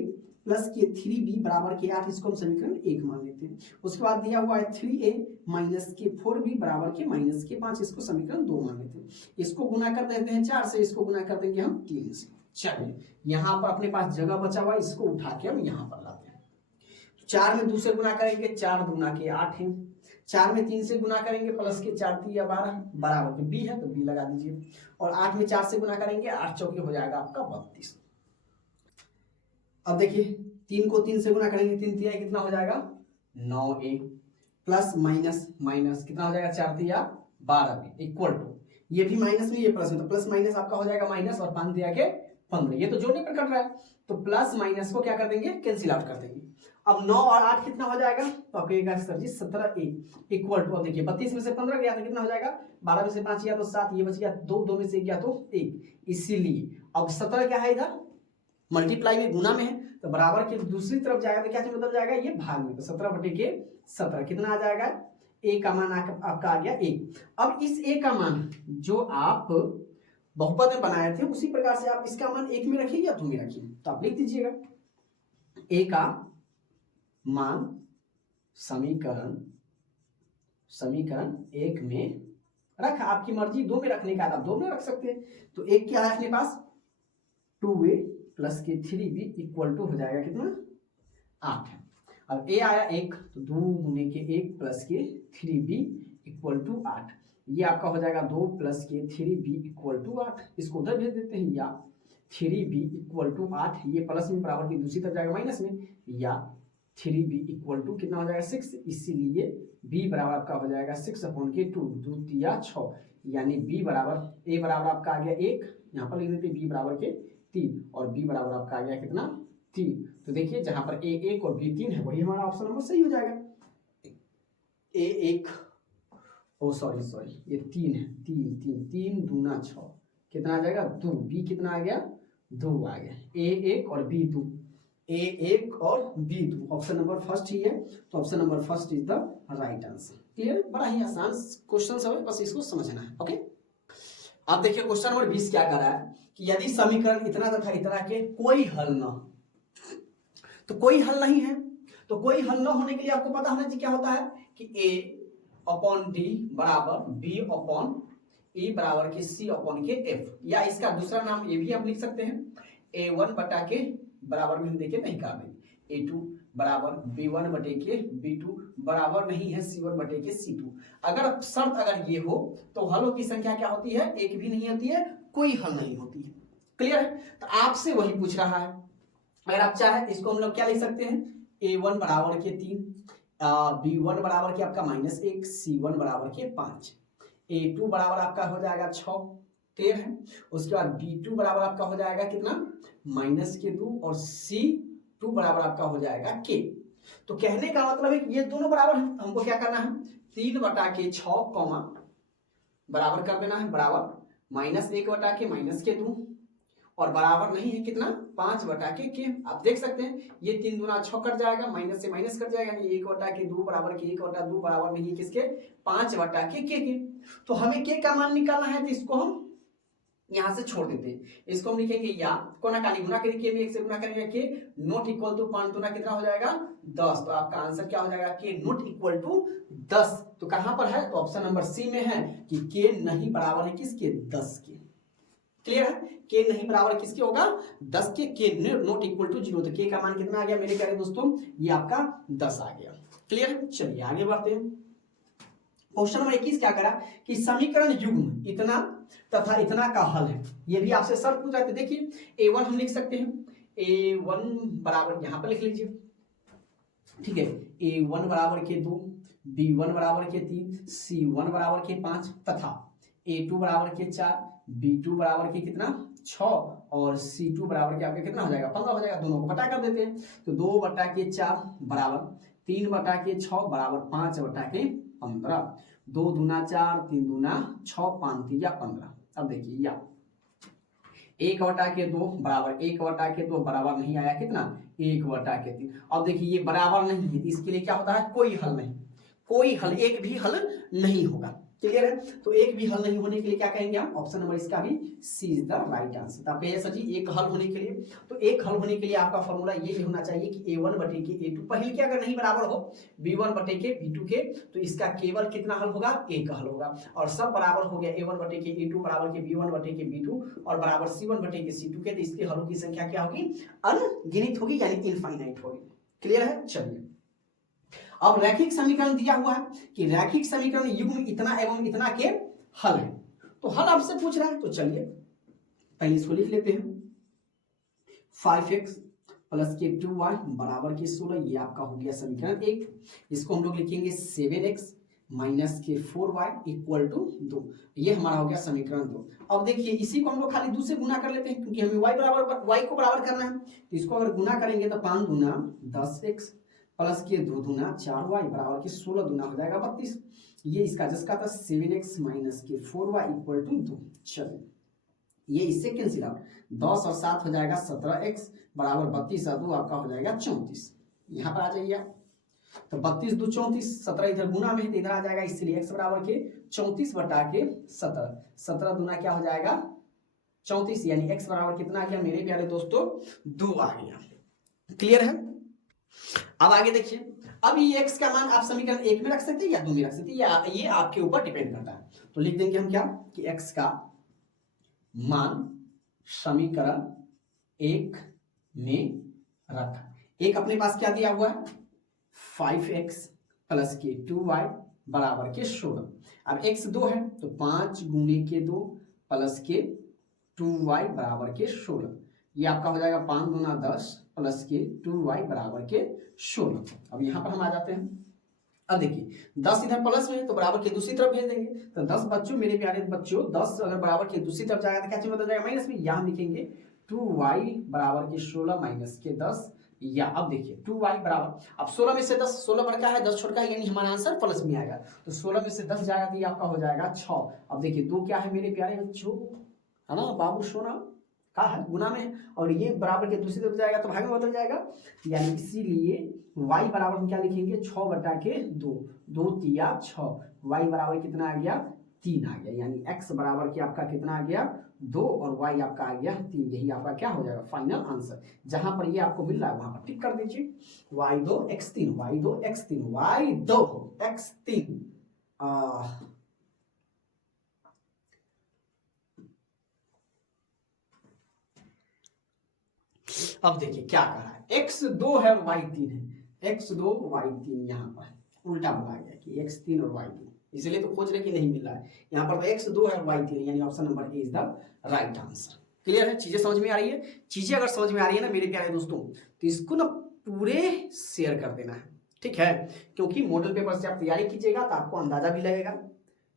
प्लस के 3b बराबर के 8, इसको हम समीकरण 1 मान लेते हैं। उसके बाद दिया हुआ है 3a माइनस के 4b बराबर के -5, इसको समीकरण 2 मान लेते हैं। इसको गुना कर देते हैं 4 से, इसको गुना कर देंगे हम 3 से। चलिए यहाँ पर अपने पास जगह बचा हुआ, इसको उठा के हम यहाँ पर लाते हैं। 4 में 2 से गुना करेंगे, 4 दूना के 8 है, 4 में 3 से गुना करेंगे, प्लस के 4 3 12 बराबर के b है तो b लगा दीजिए, और 8 में 4 से गुना करेंगे, 8 चौके हो जाएगा आपका 32। अब देखिए 3 को 3 से गुना करेंगे, 3 3 कितना हो जाएगा 9a प्लस माइनस माइनस कितना हो जाएगा 4 3 12 इक्वल टू, ये भी माइनस में ये प्लस में, तो प्लस माइनस आपका हो जाएगा माइनस और 5 दिया के 15, ये तो जोड़ने पर कट रहा है, तो प्लस माइनस को क्या कर देंगे कैंसिल आउट कर देंगे। अब 9 और 8 कितना हो जाएगा, तो आपको कहेगा sir ji 17a equal to, अब देखिए 32 में से 15 गया तो कितना हो जाएगा, 12 में से 5 गया तो 7, ये बच गया 2, 2 में से गया तो 1, इसीलिए अब 17 क्या है इधर मल्टीप्लाई में गुना में है, तो बराबर के दूसरी तरफ जाएगा तो क्या चीज बदल जाएगा ये भाग में, तो 17/17 कितना आ जाएगा, a का मान आपका आ गया 1। अब इस a का मान जो आप बहुपद में बनाए थे उसी प्रकार से आप इसका मान 1 में रखिए या 2 में रखिए, तो आप लिख दीजिएगा a का मान समीकरण 1 में रख, आपकी मर्जी 2 में रखने का आप 2 में रख सकते हैं। तो एक क्या है अपने पास 2a प्लस के 3b इक्वल टू हो जाएगा कितना 8 है। अब a आया 1 तो 2 गुने के 1 प्लस के 3b इक्वल टू 8, ये आपका हो जाएगा 2 प्लस के 3b इक्वल टू 8। इसको उधर भेज देते हैं, या 3b इक्वल टू 8, ये प्लस में बराबर की दूसरी तरफ जाएगा माइनस में, या 3b इक्वल टू कितना हो जाएगा 6, इसीलिए b बराबर आपका हो जाएगा 6/2, 2 तिया 6, यानी b बराबर a बराबर आपका आ गया 1, यहाँ पर लिख देते b बराबर के 3 और b बराबर आपका आ गया कितना 3। तो देखिए जहां पर a 1 और b 3 है वही हमारा ऑप्शन नंबर सही हो जाएगा। a 1 ओ सॉरी ये 3 है, 3 दूना 6 कितना आ जाएगा 2, b कितना आ गया 2 आ गया, a 1 और b 2, a 1 और b 2, ऑप्शन नंबर फर्स्ट ही है, तो option number first is the right answer. Clear, बड़ा ही आसान क्वेश्चन है, बस इसको समझना है। ओके, अब देखिए क्वेश्चन नंबर 20 क्या कर रहा है कि यदि समीकरण इतना तथा इतना के कोई हल न, तो कोई हल नहीं है, तो कोई हल न होने के लिए आपको पता होना चाहिए क्या होता है कि a/d बराबर b/e बराबर के c/f, या इसका दूसरा नाम ये भी हम लिख सकते हैं a1 बटा के बराबर में हम देखे नहीं कर देंगे a2 बराबर b1 बटे के b2 बराबर नहीं है c1 बटे के c2। अगर शर्त अगर ये हो तो हलों की संख्या क्या होती है, एक भी नहीं होती है, कोई हल नहीं होती है। क्लियर है, तो आपसे वही पूछ रहा है। अगर आप चाहे इसको हम लोग क्या लिख सकते हैं, a1 बराबर के 3, b1 बराबर के आपका -1, c1 बराबर के 5, a2 बराबर आपका हो जाएगा 6 13 है, उसके बाद b2 बराबर आपका हो जाएगा कितना -2 और c2 बराबर आपका हो जाएगा k। तो कहने का मतलब है कि ये दोनों बराबर हैं, हमको क्या करना है 3 बटा के 6 बराबर कर देना है, बराबर -1 बटा के -2 और बराबर नहीं है कितना 5 बटा के k। आप देख सकते हैं ये 3 दूना 6 कट जाएगा, माइनस से माइनस कट जाएगा, यानी 1 बटा के 2 बराबर के 1 बटा 2 बराबर नहीं है किसके 5 बटा के k के। तो हमें k का मान निकालना है, तो इसको हम यहां से छोड़ देते हैं, इसको हम लिखेंगे या कोना काली गुना करेंगे k में 1 से गुना करेंगे k नॉट इक्वल टू 5 दूना कितना हो जाएगा 10। तो आपका आंसर क्या हो जाएगा k नॉट इक्वल टू 10। तो कहां पर है, तो ऑप्शन नंबर सी में है कि k नहीं बराबर है किसके 10 के। क्लियर है, k नहीं बराबर किसके होगा 10 के, k नॉट इक्वल टू 0, तो k का मान कितना आ गया मेरे प्यारे दोस्तों, ये आपका 10 आ गया। क्लियर है, चलिए आगे बढ़ते हैं। क्वेश्चन नंबर 21 क्या करा कि समीकरण युग्म इतना तथा इतना का हल है, ये भी आपसे शर्त पूछ रहे थे। देखिए a1 हम लिख सकते हैं, a1 बराबर यहां पर लिख लीजिए, ठीक है, a1 बराबर के 2, b1 बराबर के 3, c1 बराबर के 5 तथा a2 बराबर के 4, b2 बराबर के कितना 6 और c2 बराबर के आपके कितना हो जाएगा 15 हो जाएगा। दोनों को बटा कर देते हैं, तो 2 बटा के 4 बराबर 3 बटा के 6 बराबर 5 बटा के 15, 2 दूना 4, 3 दूना 6, 5 3 15। अब देखिए या 1 बटा के 2 बराबर 1 बटा के 2 बराबर नहीं आया कितना 1 बटा के 3। अब देखिए ये बराबर नहीं है, इसके लिए क्या होता है कोई हल नहीं, कोई हल, एक भी हल नहीं होगा। क्लियर है, तो एक भी हल नहीं होने के लिए क्या कहेंगे हम, ऑप्शन नंबर इसका भी सी इज द राइट आंसर। तो आप सर जी एक हल होने के लिए, तो एक हल होने के लिए आपका फॉर्मूला ये होना चाहिए कि a1 बटे के a2 पहले के अगर नहीं बराबर हो b1 बटे के b2 के, तो इसका केवल कितना हल होगा एक हल होगा, और सब बराबर हो गया a1 बटे के a2 बराबर के b1 बटे के b2 और बराबर c1 बटे के c2 के, तो इसके हलों की संख्या क्या होगी अनगिनत होगी, यानी इनफाइनाइट होगी। क्लियर है, चलिए अब रैखिक समीकरण दिया हुआ है कि रैखिक समीकरण युग्म इतना एवं इतना के हल है, तो हल आपसे पूछ रहा है, तो चलिए पहले इसको लिख लेते हैं 5x प्लस के 2y बराबर के 16, ये आपका हो गया समीकरण 1। इसको हम लोग लिखेंगे 7x माइनस के 4y इक्वल टू 2, ये हमारा हो गया समीकरण 2। अब देखिए इसी को हम लोग खाली 2 से गुना कर लेते हैं, क्योंकि हमें y को बराबर करना है, तो इसको अगर गुना करेंगे तो 5 दूना 10x प्लस के 2 दूना 4y बराबर के 16 दूना हो जाएगा 32, ये इसका जिसका था 7x माइनस के 4y इक्वल टू 2। चलिए ये इससे कैंसिल आउट, 10 और 7 हो जाएगा 17x बराबर 32 और 2 आपका हो जाएगा 34। यहाँ पर आ जाइए आप, तो 32 2 34, 17 इधर गुना में है तो इधर आ जाएगा, इसलिए x बराबर के 34 बटा के 17, 17 दूना क्या हो जाएगा 34, यानी x बराबर कितना आ गया मेरे प्यारे दोस्तों 2 आ गया। क्लियर है, अब आगे देखिए, अब ये x का मान आप समीकरण 1 में रख सकते हैं या 2 में रख सकते हैं, या ये आपके ऊपर डिपेंड करता है। तो लिख देंगे हम क्या कि x का मान समीकरण एक में रखा। एक अपने पास क्या दिया हुआ है 5x प्लस के 2y बराबर के 16। अब x 2 है तो 5 गुणे के 2 प्लस के 2y बराबर के 16। ये आपका हो जाएगा 5 गुना 10 प्लस के 2y बराबर के 16। अब यहाँ पर हम आ जाते हैं। अब देखिए 10 इधर प्लस में तो बराबर के दूसरी तरफ भेज देंगे। तो 10 बच्चों, मेरे प्यारे बच्चों, 10 अगर बराबर के दूसरी तरफ जाएगा तो क्या चीज बदल जाएगा माइनस में। यहाँ लिखेंगे 2y बराबर के 16 माइनस के 10। या अब देखिए 2y बराबर, अब 16 में से 10, 16 बढ़ का है 10 छोड़ का है, यानी हमारा आंसर प्लस में आएगा। तो 16 में से 10 जाएगा तो ये आपका हो जाएगा 6। अब देखिए 2 क्या है मेरे प्यारे बच्चों, है ना बाबू सोना, का है गुना में है, और ये बराबर के दूसरी तरफ जाएगा तो भाग में बदल जाएगा। यानी इसीलिए y बराबर हम क्या लिखेंगे 6 बटा के 2, 2 तिया 6, y बराबर कितना आ गया 3 आ गया। यानी x बराबर के आपका कितना आ गया 2 और y आपका आ गया 3। यही आपका क्या हो जाएगा फाइनल आंसर। जहां पर ये आपको मिल रहा है वहां पर टिक कर दीजिए y2 x3 y2 x3 y2 x3। अब देखिए क्या कर रहा है, x2 है और y3 है, x2 y3 यहाँ पर उल्टा बोला गया कि x3 और y2, इसलिए तो खोज रहे कि नहीं मिल रहा है। यहाँ पर तो x2 है और y3 यानी option number A is the right answer. Clear है, चीजें समझ में आ रही है। चीजें अगर समझ में आ रही है ना मेरे प्यारे दोस्तों, तो इसको ना पूरे शेयर कर देना है, ठीक है। क्योंकि मॉडल पेपर से आप तैयारी कीजिएगा तो आपको अंदाजा भी लगेगा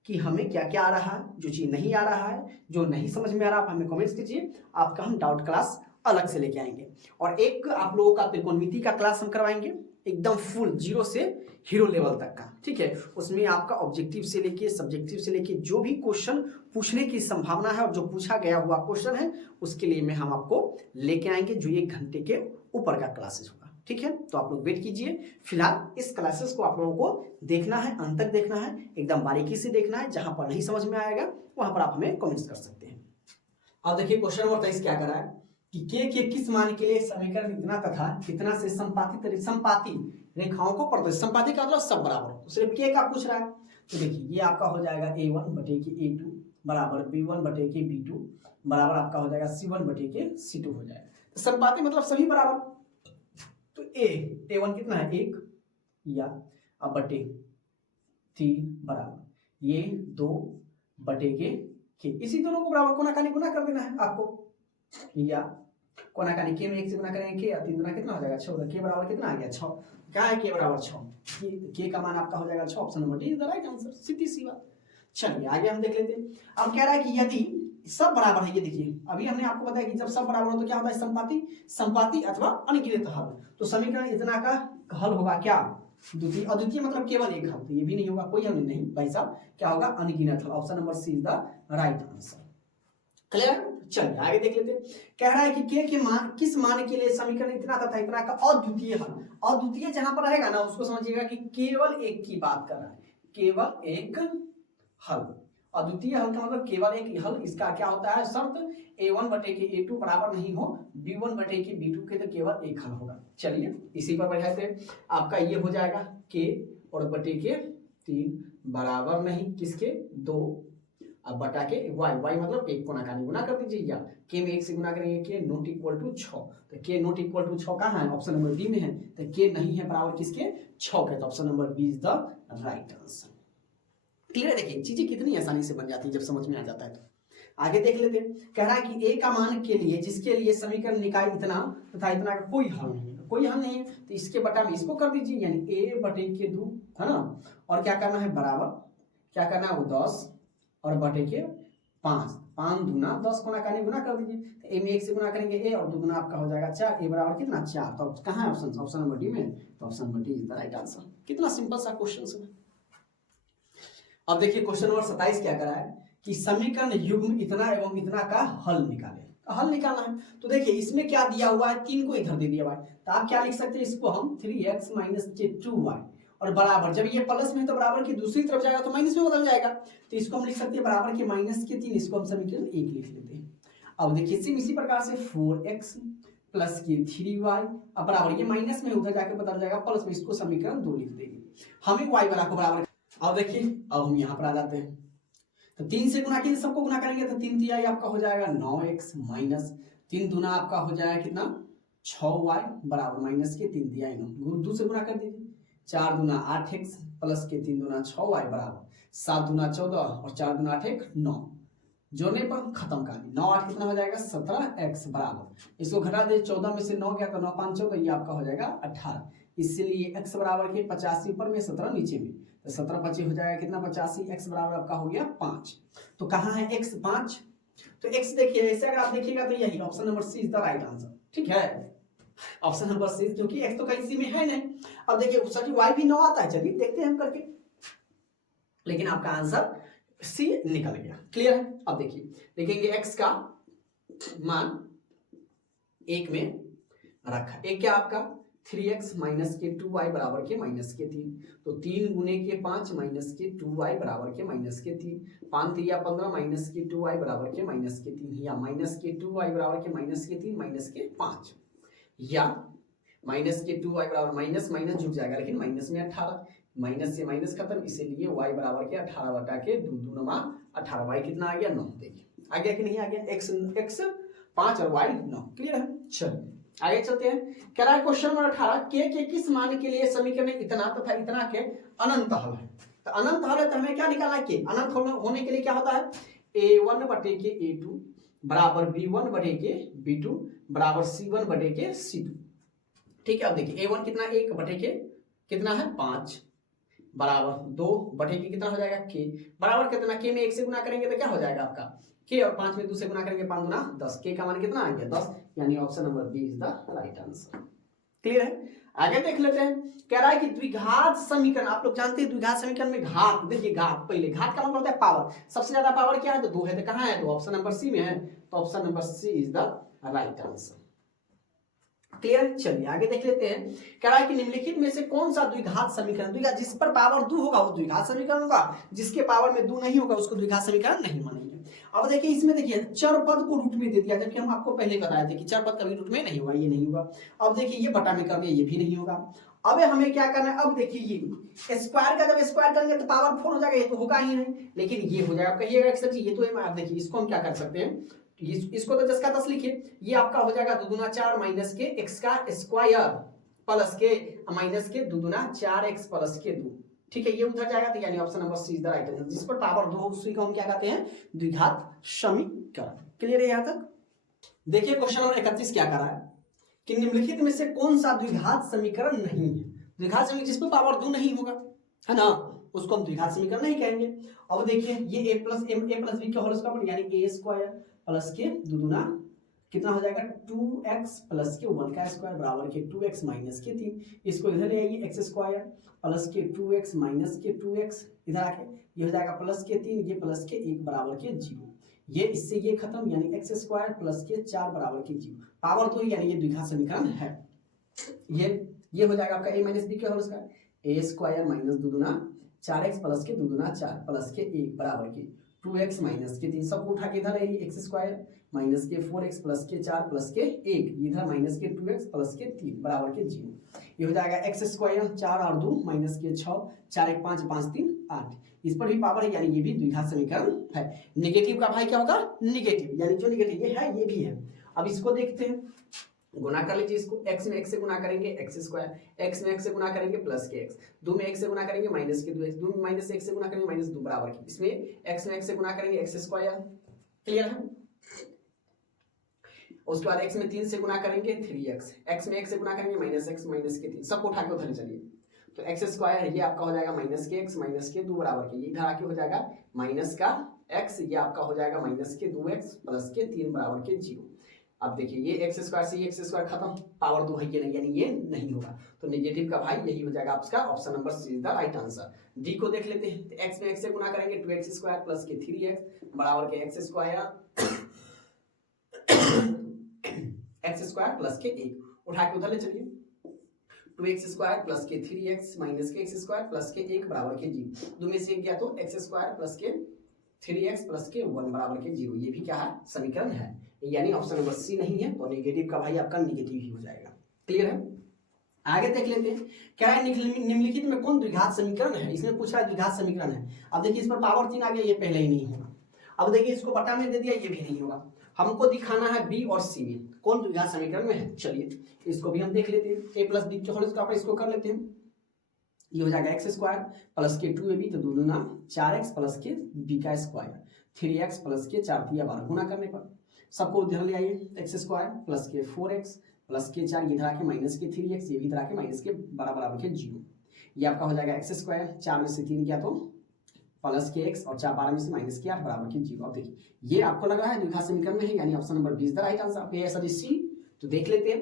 कि हमें क्या क्या आ रहा है, जो चीज नहीं आ रहा है, जो नहीं समझ में आ रहा है आप हमें कमेंट्स कीजिए, आपका हम डाउट क्लास अलग से लेके आएंगे। और एक आप लोगों का त्रिकोणमिति का क्लास हम करवाएंगे एकदम फुल 0 से हीरो लेवल तक का, ठीक है। उसमें आपका ऑब्जेक्टिव से लेके सब्जेक्टिव से लेके जो भी क्वेश्चन पूछने की संभावना है और जो पूछा गया हुआ क्वेश्चन है उसके लिए में हम आपको लेके आएंगे, जो 1 घंटे के ऊपर का क्लासेस होगा, ठीक है। तो आप लोग वेट कीजिए। फिलहाल इस क्लासेस को आप लोगों को देखना है, अंत तक देखना है, एकदम बारीकी से देखना है। जहां पर नहीं समझ में आएगा वहां पर आप हमें कमेंट्स कर सकते हैं। अब देखिए क्वेश्चन नंबर 23 क्या कर रहा है कि के किस मान के लिए समीकरण इतना तथा कितना से संपाती रेखाओं को प्रदर्शित, संपाती का मतलब सब बराबर, तो सिर्फ के का पूछ रहा है। तो देखिए ये आपका हो जाएगा a1 बटे के a2 बराबर b1 बटे के b2 बराबर आपका हो जाएगा c1 बटे के c2 हो जाएगा। तो संपाती मतलब सभी बराबर, तो a1 कितना है 1 या अब बटे 3 बराबर ये 2 बटे के, इसी दोनों को बराबर कोना कानी गुना कर देना है आपको, या कोना कानी के में 1 से गुना करेंगे के, 3 गुना कितना हो जाएगा 6, के बराबर कितना आ गया 6, क्या है के बराबर 6, के का मान आपका हो जाएगा 6, option number D is the right answer, सीधी सी बात। चलिए आगे हम देख लेते हैं। अब कह रहा है कि यदि सब बराबर है, ये देखिए अभी हमने आपको बताया कि जब सब बराबर हो तो क्या होता है संपाती अथवा अनियमित हल। तो समीकरण इतना का हल होगा क्या द्वितीय, अद्वितीय मतलब केवल एक हल, तो ये भी नहीं होगा, कोई हल नहीं भाई साहब, क्या होगा अनगिनत हल, option number C is the right answer. Clear. चलिए आगे देख लेते हैं। कह रहा है कि के मान किस मान के लिए समीकरण इतना तथा इतना का अद्वितीय हल, अद्वितीय जहां पर रहेगा ना उसको समझिएगा कि केवल एक की बात कर रहा है, केवल एक हल। अद्वितीय हल का मतलब केवल एक हल। इसका क्या होता है शर्त, a1 बटे के a2 बराबर नहीं हो b1 बटे के b2 के, तो केवल एक हल होगा। चलिए इसी पर बैठाते आपका ये हो जाएगा k और बटे के 3 बराबर नहीं किसके 2, अब बटा के y मतलब 1 कोना कानी गुना कर दीजिए, या k में 1 से गुना करेंगे k नॉट इक्वल टू 6, तो k नॉट इक्वल टू 6 कहाँ है ऑप्शन नंबर डी में है, तो k नहीं है बराबर किसके 6 के, तो option number B is the right answer. Clear है, देखिए चीजें कितनी आसानी से बन जाती है जब समझ में आ जाता है। तो आगे देख लेते हैं। कह रहा है कि a का मान के लिए जिसके लिए समीकरण निकाय इतना तथा इतना का कोई हल नहीं है, कोई हल नहीं है, तो इसके बटा में इसको कर दीजिए, यानी a बटे के 2 है ना, और क्या करना है बराबर, क्या करना है वो 10 और बटे के 5, 5 दूना 10 कोना कानी गुना कर दीजिए, तो a में 1 से गुना करेंगे a और 2 गुना आपका हो जाएगा 4, a बराबर कितना 4, तो कहाँ है ऑप्शन, ऑप्शन नंबर डी में, तो option number D is the right answer. कितना सिंपल सा क्वेश्चन है। अब देखिए क्वेश्चन नंबर 27 क्या करा है कि समीकरण युग्म इतना एवं इतना का हल निकाले, हल निकालना है। तो देखिए इसमें क्या दिया हुआ है, 3 को इधर दे दिया हुआ है, तो आप क्या लिख सकते हैं इसको हम 3x - 2y और बराबर, जब ये प्लस में तो बराबर की दूसरी तरफ जाएगा तो माइनस में बदल जाएगा, तो इसको हम लिख सकते हैं बराबर के -3, इसको हम समीकरण 1 लिख लेते हैं। अब देखिए सेम इसी प्रकार से 4x प्लस के 3y, अब बराबर ये माइनस में उधर जाके बदल जाएगा प्लस में, इसको समीकरण 2 लिख देंगे, हमें y वाला को बराबर। अब देखिए अब हम यहाँ पर आ जाते हैं, तो 3 से गुना के सबको गुना करेंगे तो 3 तिहाई आपका हो जाएगा 9x 3 दूना आपका हो जाएगा कितना 6y बराबर माइनस के 3 दिया इन्होंने 2 से गुना कर दीजिए 4 दूना 8x प्लस के 3 दूना 6y बराबर 7 दूना 14 और 4 दूना 8 1 9 जोड़ने पर खत्म कर दी 9 8 कितना हो जाएगा 17x बराबर इसको घटा दे 14 में से 9 गया तो 9 5 14 ये आपका हो जाएगा 18 इसलिए x बराबर के 85 ऊपर में 17 नीचे में तो 17 25 हो जाएगा कितना 85 x बराबर आपका हो गया 5 तो कहाँ है x 5 तो x देखिए ऐसे अगर आप देखिएगा तो यही option number C is the right answer ठीक है ऑप्शन नंबर सी क्योंकि x तो कहीं सी में है नहीं अब देखिए सॉरी y भी 9 आता है चलिए देखते हैं हम करके लेकिन आपका आंसर सी निकल गया क्लियर है अब देखिए देखेंगे x का मान 1 में रखा एक क्या आपका 3x माइनस के 2y बराबर के माइनस के 3 तो 3 गुने के 5 माइनस के 2y बराबर के माइनस के 3 5 3 15 माइनस के 2y बराबर के माइनस के 3 या माइनस के 2y बराबर के माइनस के 3 माइनस के 5 या माइनस के 2y बराबर माइनस माइनस जुड़ जाएगा लेकिन माइनस में 18 माइनस से माइनस खत्म इसीलिए y बराबर के 18 बटा के 2 2 9 18 y कितना आ गया 9 देखिए आ गया कि नहीं आ गया x 5 और y 9 क्लियर है चलिए आगे चलते हैं कह रहा है क्वेश्चन नंबर 18 के किस मान के लिए समीकरण इतना तथा इतना के अनंत हल है तो अनंत हल है तो हमें क्या निकालना है के अनंत होने के लिए क्या होता है a1 बटे के a2 बराबर b1 बटे के b2 बराबर c1 बटे के c2 ठीक है अब देखिए a1 कितना 1 बटे के कितना है 5 बराबर 2 बटे के कितना हो जाएगा के बराबर कितना के में 1 से गुना करेंगे तो क्या हो जाएगा आपका के और 5 में 2 से गुना करेंगे 5 गुना 10 के का मान कितना आ गया 10 यानी option number B is the right answer clear है आगे देख लेते हैं कह रहा है कि द्विघात समीकरण आप लोग जानते हैं द्विघात समीकरण में घात देखिए घात पहले घात का मतलब होता है पावर सबसे ज्यादा पावर क्या है तो 2 है तो कहां है तो ऑप्शन नंबर सी में है तो option number C is the right answer clear चलिए आगे देख लेते हैं कह रहा है कि निम्नलिखित में से कौन सा द्विघात समीकरण द्विघात जिस पर पावर 2 होगा वो द्विघात समीकरण होगा जिसके पावर में 2 नहीं होगा उसको द्विघात समीकरण नहीं मानेंगे अब देखिए इसमें देखिए चर पद को रूट में दे दिया जबकि हम आपको पहले बताए थे कि चर पद कभी रूट में नहीं होगा ये नहीं होगा अब देखिए ये बटा में कर दिया ये भी नहीं होगा अब हमें क्या करना है अब देखिए ये स्क्वायर का जब स्क्वायर करेंगे तो पावर 4 हो जाएगा ये तो होगा ही नहीं लेकिन ये हो जाएगा कहिएगा सर जी ये तो है आप देखिए इसको हम क्या कर सकते हैं इसको तो 10 का 10 लिखिए ये आपका हो जाएगा 2 दूना 4 माइनस के x का स्क्वायर प्लस के माइनस के 2 दूना 4x प्लस के 2 ठीक है ये उधर जाएगा तो यानी option number C is the right answer जिस पर पावर 2 हो उसी को हम क्या कहते हैं द्विघात समीकरण क्लियर है यहां तक देखिए क्वेश्चन नंबर 31 क्या कर रहा है कि निम्नलिखित में से कौन सा द्विघात समीकरण नहीं है द्विघात समीकरण जिस पर पावर 2 नहीं होगा है ना उसको हम द्विघात समीकरण नहीं कहेंगे अब देखिए ये a प्लस b का होल स्क्वायर यानी a स्क्वायर प्लस के 2 दूना कितना हो जाएगा 2x प्लस के 1 का स्क्वायर बराबर के 2x माइनस के 3 इसको इधर ले आइए x स्क्वायर प्लस के 2x माइनस के 2x इधर आके ये हो जाएगा प्लस के 3 ये प्लस के 1 बराबर के 0 ये इससे ये खत्म यानी x स्क्वायर प्लस के 4 बराबर के 0 पावर 2 यानी ये द्विघात समीकरण है ये हो जाएगा आपका a माइनस b का whole square a square minus 2 दूना 4x प्लस के 2 दूना 4 प्लस के 1 बराबर के 2x माइनस के 3 सबको उठा के इधर है x स्क्वायर माइनस के 4x प्लस के 4 प्लस के 1 इधर माइनस के 2x प्लस के 3 बराबर के 0 ये हो जाएगा x स्क्वायर 4 और 2 माइनस के 6 4 1 5 5 3 8 इस पर भी पावर है यानी ये भी द्विघात समीकरण है नेगेटिव का भाई क्या होगा नेगेटिव यानी जो नेगेटिव ये है ये भी है अब इसको देखते हैं गुना कर लीजिए इसको x में x से गुना करेंगे x स्क्वायर x में x से गुना करेंगे प्लस के x 2 में x से गुना करेंगे माइनस के 2x 2 में माइनस से x से गुना करेंगे माइनस 2 बराबर के इसमें x में x से गुना करेंगे x स्क्वायर क्लियर है उसके बाद x में 3 से गुना करेंगे 3x x में x से गुना करेंगे माइनस के 3 सबको उठा के उधर चलिए तो x स्क्वायर ये आपका हो जाएगा माइनस के x माइनस के 2 बराबर के इधर आके हो जाएगा माइनस का x ये आपका हो जाएगा माइनस के 2x प्लस के 3 बराबर के 0 अब देखिए ये x स्क्वायर से ये x स्क्वायर खत्म पावर 2 है ये नहीं यानी ये नहीं होगा तो नेगेटिव का भाई यही हो जाएगा आपका option number C is the right answer D को देख लेते हैं तो x में x से गुना करेंगे 2x स्क्वायर प्लस के 3x बराबर के x स्क्वायर प्लस के 1 उठा के उधर ले चलिए 2x स्क्वायर प्लस के 3x माइनस के x स्क्वायर प्लस के 1 बराबर के 0 दो में से एक गया तो x स्क्वायर प्लस के 3x प्लस के 1 बराबर के 0 ये भी क्या है समीकरण है यानी ऑप्शन नंबर सी नहीं है तो नेगेटिव का भाई आपका नेगेटिव ही हो जाएगा क्लियर है आगे देख लेते हैं क्या है निम्नलिखित में कौन द्विघात समीकरण है इसमें पूछ रहा है द्विघात समीकरण है अब देखिए इस पर पावर 3 आ गया ये पहले ही नहीं होगा अब देखिए इसको बटा में दे दिया ये भी नहीं होगा हमको दिखाना है बी और सी में कौन द्विघात समीकरण में है। चलिए इसको भी हम देख लेते हैं, ए प्लस बी के होल स्क्वायर इसको कर लेते हैं। ये हो जाएगा एक्स स्क्वायर प्लस के 2ab, तो 2 दूना 4x प्लस के बी का स्क्वायर, 3x प्लस के 4 3 12 गुना करने पर सबको उधर ले आइए, एक्स स्क्वायर प्लस के 4x प्लस के 4 इधर आके माइनस के 3x, ये भी इधर आके माइनस के बराबर के 0। ये आपका हो जाएगा एक्स स्क्वायर, 4 में से 3 गया तो प्लस के x और 4 12 में से माइनस के 8 बराबर के 0। अब देखिए ये आपको लग रहा है द्विघात समीकरण में है, यानी option number 20 the right answer. ये ऐसा सी, तो देख लेते हैं।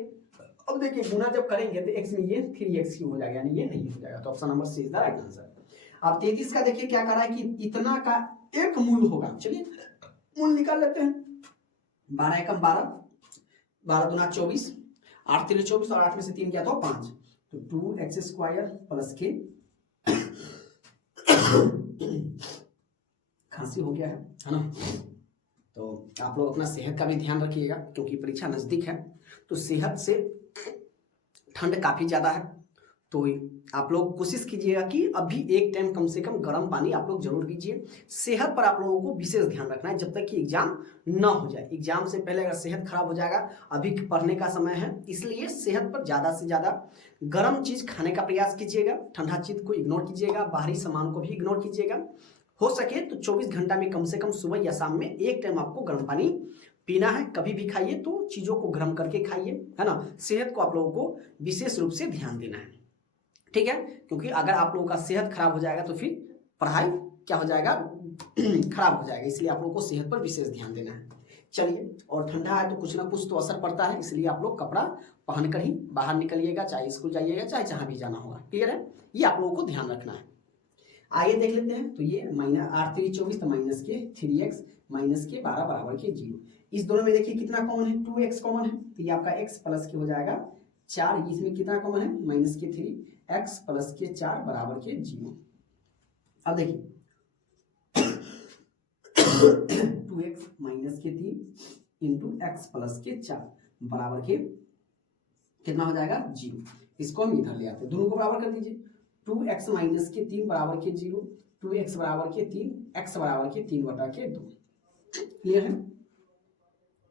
अब देखिए गुना जब करेंगे तो x में ये 3x क्यों हो जाएगा, यानी ये नहीं हो जाएगा, तो option number C is the right answer. अब 33 का देखिए क्या कर रहा है कि इतना का एक मूल होगा, चलिए मूल निकाल लेते हैं। 12 एकम 12, 12 दूना 24, 8 3 24 और 8 में से 3 गया तो 5, तो 2x स्क्वायर प्लस के खांसी हो गया है ना। तो आप लोग अपना सेहत का भी ध्यान रखिएगा क्योंकि परीक्षा नजदीक है, तो सेहत से ठंड काफी ज्यादा है, तो आप लोग कोशिश कीजिएगा कि अभी एक टाइम कम से कम गर्म पानी आप लोग जरूर पीजिए। सेहत पर आप लोगों को विशेष ध्यान रखना है जब तक कि एग्जाम ना हो जाए। एग्जाम से पहले अगर सेहत खराब हो जाएगा, अभी पढ़ने का समय है, इसलिए सेहत पर ज्यादा से ज्यादा गर्म चीज खाने का प्रयास कीजिएगा, ठंडा चीज को इग्नोर कीजिएगा, बाहरी सामान को भी इग्नोर कीजिएगा। हो सके तो 24 घंटा में कम से कम सुबह या शाम में एक टाइम आपको गर्म पानी पीना है। कभी भी खाइए तो चीजों को गर्म करके खाइए, है ना। सेहत को आप लोगों को विशेष रूप से ध्यान देना है, ठीक है, क्योंकि अगर आप लोगों का सेहत खराब हो जाएगा तो फिर पढ़ाई क्या हो जाएगा, खराब हो जाएगा, इसलिए आप लोगों को सेहत पर विशेष ध्यान देना है। चलिए, और ठंडा है तो कुछ ना कुछ तो असर पड़ता है, इसलिए आप लोग कपड़ा पहनकर ही बाहर निकलिएगा, चाहे स्कूल जाइएगा चाहे जहां भी जाना होगा। क्लियर है, ये आप लोगों को ध्यान रखना है। आइए देख लेते हैं, तो ये माइनस 8 3 24 तो माइनस के 3x माइनस के 12 बराबर के 0। इस दोनों में देखिए कितना कॉमन है, 2x कॉमन है, तो ये आपका x प्लस के हो जाएगा 4, इसमें कितना कॉमन है माइनस के 3x प्लस के 4 बराबर के 0। अब देखिए 2x माइनस के 3 इंटू एक्स प्लस के 4 बराबर के कितना हो जाएगा 0। इसको हम इधर ले आते हैं, दोनों को बराबर कर दीजिए। 2x माइनस के 3 बराबर के 0, 2x बराबर के 3, x बराबर के 3 बटा के 2। क्लियर है,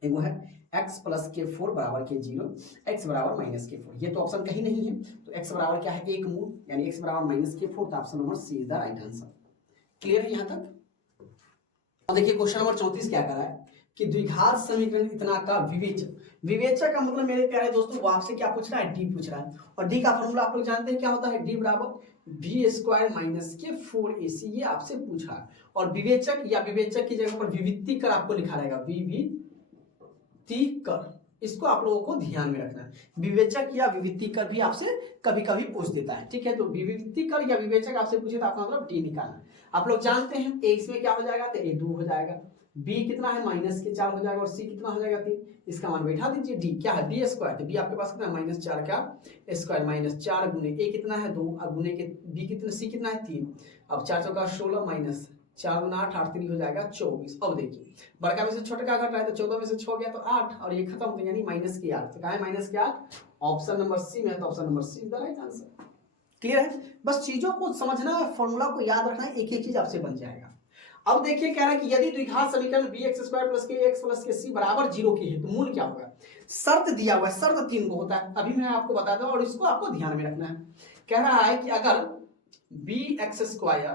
एक है x प्लस के 4 बराबर के 0, x बराबर माइनस के 4। ये तो ऑप्शन कहीं नहीं है, तो x बराबर क्या है, एक मूल, यानी x बराबर माइनस के 4, तो option number C is the right answer. Clear है यहाँ तक। और देखिए क्वेश्चन नंबर 34 क्या कर रहा है कि द्विघात समीकरण इतना का विवेचक, विवेचक का मतलब मेरे प्यारे दोस्तों वो आपसे क्या पूछ रहा है, डी पूछ रहा है, और डी का फॉर्मूला आप लोग जानते हैं क्या होता है, डी बराबर बी स्क्वायर माइनस के 4ac, ये आपसे पूछ रहा है। और विवेचक या विवेचक की जगह पर विविक्ति कर आपको लिखा रहेगा, विविक्ति कर, इसको आप लोगों को ध्यान में रखना है। विवेचक या विविक्ति कर भी आपसे कभी कभी पूछ देता है, ठीक है, तो विविक्ति कर या विवेचक आपसे पूछे तो आपका मतलब डी निकालना। आप लोग जानते हैं ए इसमें क्या हो जाएगा, तो ए 2 हो जाएगा, बी कितना है माइनस के 4 हो जाएगा, और सी कितना हो जाएगा 3, इसका मान बैठा दीजिए। डी क्या है, बी स्क्वायर, तो बी आपके पास कितना है माइनस 4 का स्क्वायर माइनस 4 गुने ए कितना है 2, अब गुने के बी कितना, सी कितना है 3, अब 4 चौका 16 माइनस 4 गुना 8, 8 3 हो जाएगा 24। अब देखिए बड़का में से छोटा का घट रहा है, तो 14 में से 6 गया तो 8, और ये खत्म, तो यानी माइनस के 8, तो कहा है माइनस के 8, ऑप्शन नंबर सी में है, तो option number C is the right answer. Clear है, बस चीजों को समझना है, फॉर्मूला को याद रखना है, एक एक चीज आपसे बन जाएगा। अब देखिए कह रहा है कि यदि द्विघात समीकरण bx स्क्वायर प्लस के x प्लस के c बराबर 0 की है तो मूल क्या होगा। शर्त दिया हुआ है, शर्त 3 को होता है, अभी मैं आपको बताता हूं और इसको आपको ध्यान में रखना है। कह रहा है कि अगर bx स्क्वायर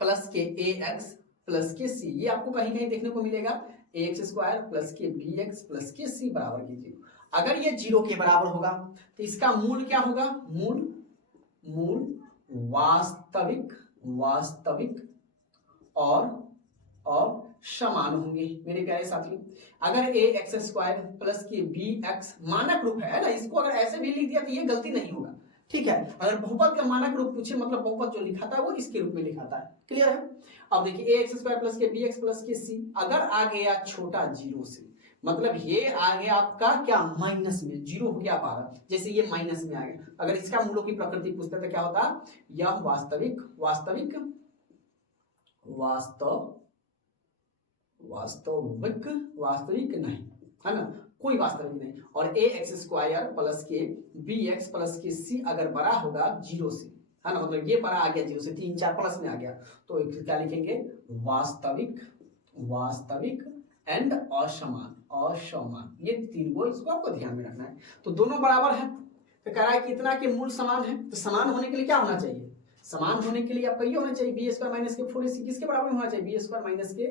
प्लस के ax प्लस के c, ये आपको कहीं कहीं देखने को मिलेगा, ax स्क्वायर प्लस के bx प्लस के c बराबर की 0, अगर ये 0 के बराबर होगा तो इसका मूल क्या होगा, मूल वास्तविक और समान होंगे मेरे प्यारे साथियों। अगर ए एक्स स्क्वायर प्लस के बी एक्स मानक रूप है ना, इसको अगर ऐसे भी लिख दिया तो ये गलती नहीं होगा, ठीक है। अगर बहुपद का मानक रूप पूछे, मतलब बहुपद जो लिखाता है वो इसके रूप में लिखाता है। क्लियर है। अब देखिए ए एक्स स्क्वायर प्लस के बी एक्स प्लस के सी अगर आ गया छोटा 0 से, मतलब ये आ गया आपका क्या माइनस में, 0 हो गया पारा, जैसे ये माइनस में आ गया, अगर इसका मूलों की प्रकृति पूछते तो क्या होता, यह वास्तविक नहीं है ना, कोई वास्तविक नहीं। और ए एक्स स्क्वायर प्लस के बी एक्स प्लस के सी अगर बड़ा होगा 0 से, है ना, मतलब ये बड़ा आ गया 0 से, 3 4 प्लस में आ गया, तो क्या लिखेंगे, वास्तविक एंड असमान, ये तीन को इसको आपको ध्यान में रखना है। तो दोनों बराबर है, तो कह रहा है कि इतना के मूल समान है, तो समान होने के लिए क्या होना चाहिए? समान होने के लिए आपका ये होना चाहिए बी स्क्वायर माइनस के 4ac किसके बराबर में होना चाहिए? बी स्क्वायर माइनस के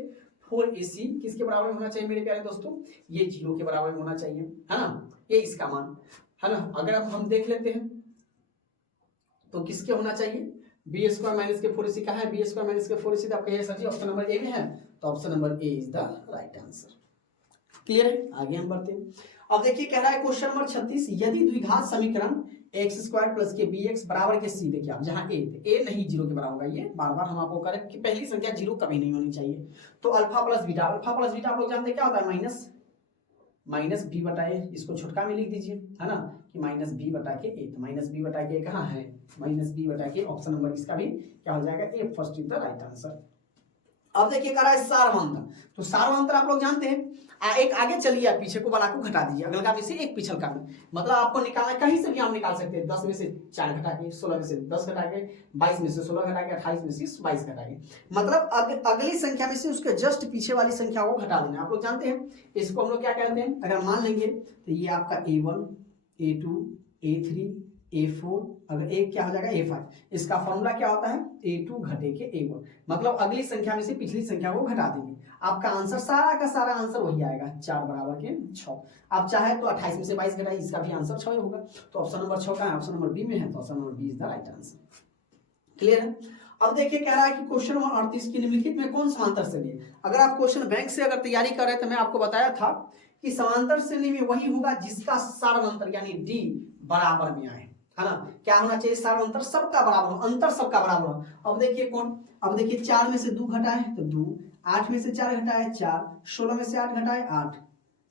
4ac किसके बराबर में होना चाहिए मेरे प्यारे दोस्तों? ये 0 के बराबर में होना चाहिए, है ना? ये इसका मान है ना। अगर अब हम देख लेते हैं तो किसके होना चाहिए? बी स्क्वायर माइनस के 4ac का है, बी स्क्वायर माइनस के 4ac तो आपका ये sir ji option number A में है, तो option number A is the right answer. Clear है? आगे हम बढ़ते हैं। अब देखिए कह रहा है क्वेश्चन नंबर 36, यदि द्विघात समीकरण एक्स स्क्वायर प्लस के बी एक्स बराबर के सी, देखिए आप जहां ए नहीं 0 के बराबर होगा, ये बार बार हम आपको करें कि पहली संख्या 0 कभी नहीं होनी चाहिए। तो अल्फा प्लस बीटा आप लोग जानते हैं क्या होता है? माइनस बी बटा ए, इसको छुटका में लिख दीजिए, है ना, कि माइनस बी बटा के ए। तो माइनस बी बटा के कहाँ है? माइनस बी बटा के, ऑप्शन नंबर इसका भी क्या हो जाएगा? A first is the right answer. अब देखिए कह रहा है सारवांतर, तो सारवांतर आप लोग जानते हैं, एक आगे चलिए आप पीछे को वाला को घटा दीजिए, अगल का में से एक पिछल का में, मतलब आपको निकालना कहीं से भी हम निकाल सकते हैं, 10 में से 4 घटा के, 16 में से 10 घटा के, 22 में से 16 घटा के, 28 में से 22 घटा के, मतलब अगली संख्या में से उसके जस्ट पीछे वाली संख्या को घटा देना। आप लोग जानते हैं इसको हम लोग क्या कहते हैं? अगर मान लेंगे तो ये आपका a1 a2 a3 a4, अगर एक क्या हो जाएगा? a5। इसका फॉर्मूला क्या होता है? a2 घटे के a1, मतलब अगली संख्या में से पिछली संख्या को घटा देंगे। आपका आंसर सारा का सारा आंसर वही आएगा, 4 बराबर के 6। आप चाहे तो 28 में से 22 घटाइए, इसका भी आंसर 6 होगा। तो ऑप्शन नंबर 6 का है, ऑप्शन नंबर बी में है, तो option number B is the right answer. Clear है? अब देखिए कह रहा है कि क्वेश्चन नंबर 38 की निम्नलिखित में कौन समांतर श्रेणी है? अगर आप क्वेश्चन बैंक से अगर तैयारी कर रहे थे, मैं आपको बताया था कि समांतर श्रेणी में वही होगा जिसका सार्वंतर यानी डी बराबर में आए, है ना। क्या होना चाहिए? सार्वंतर सबका बराबर हो, अंतर सबका बराबर हो। अब देखिए कौन? अब देखिए 4 में से 2 घटाए तो 2, 8 में से 4 घटाए 4, 16 में से 8 घटाए 8,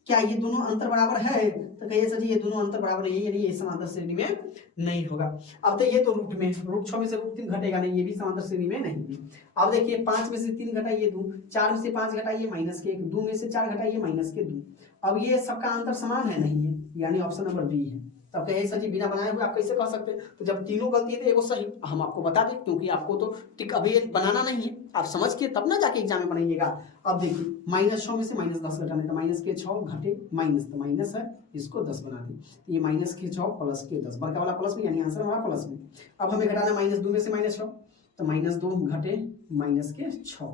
क्या ये दोनों अंतर बराबर है? तो कहिए सर जी ये दोनों अंतर बराबर नहीं है, यानी ये समांतर श्रेणी में नहीं होगा। अब तो ये तो रूट में, रूट 6 में से रूट 3 घटेगा नहीं, ये भी समांतर श्रेणी में नहीं है। अब देखिए 5 में से 3 घटाइए 2, 4 में से 5 घटाइए माइनस के 1, 2 में से 4 घटाइए माइनस के 2। अब ये सबका अंतर समान है? नहीं है, यानी ऑप्शन नंबर बी है। तब कहिए सर जी बिना बनाए हुए आप कैसे कर सकते हैं? तो जब तीनों गलती है तो एगो सही, हम आपको बता दें, क्योंकि आपको तो टिक अभी बनाना नहीं है, आप समझ के तब ना जाके एग्जाम में बनाइएगा। अब देखिए -6 में से -10 घटाना है, तो माइनस के 6 घटे माइनस, तो माइनस है, इसको 10 बना दें, ये माइनस के 6 प्लस के 10, बड़का वाला प्लस में, यानी आंसर हमारा प्लस में। अब हमें घटाना -2 में से -6, तो -2 घटे माइनस के 6,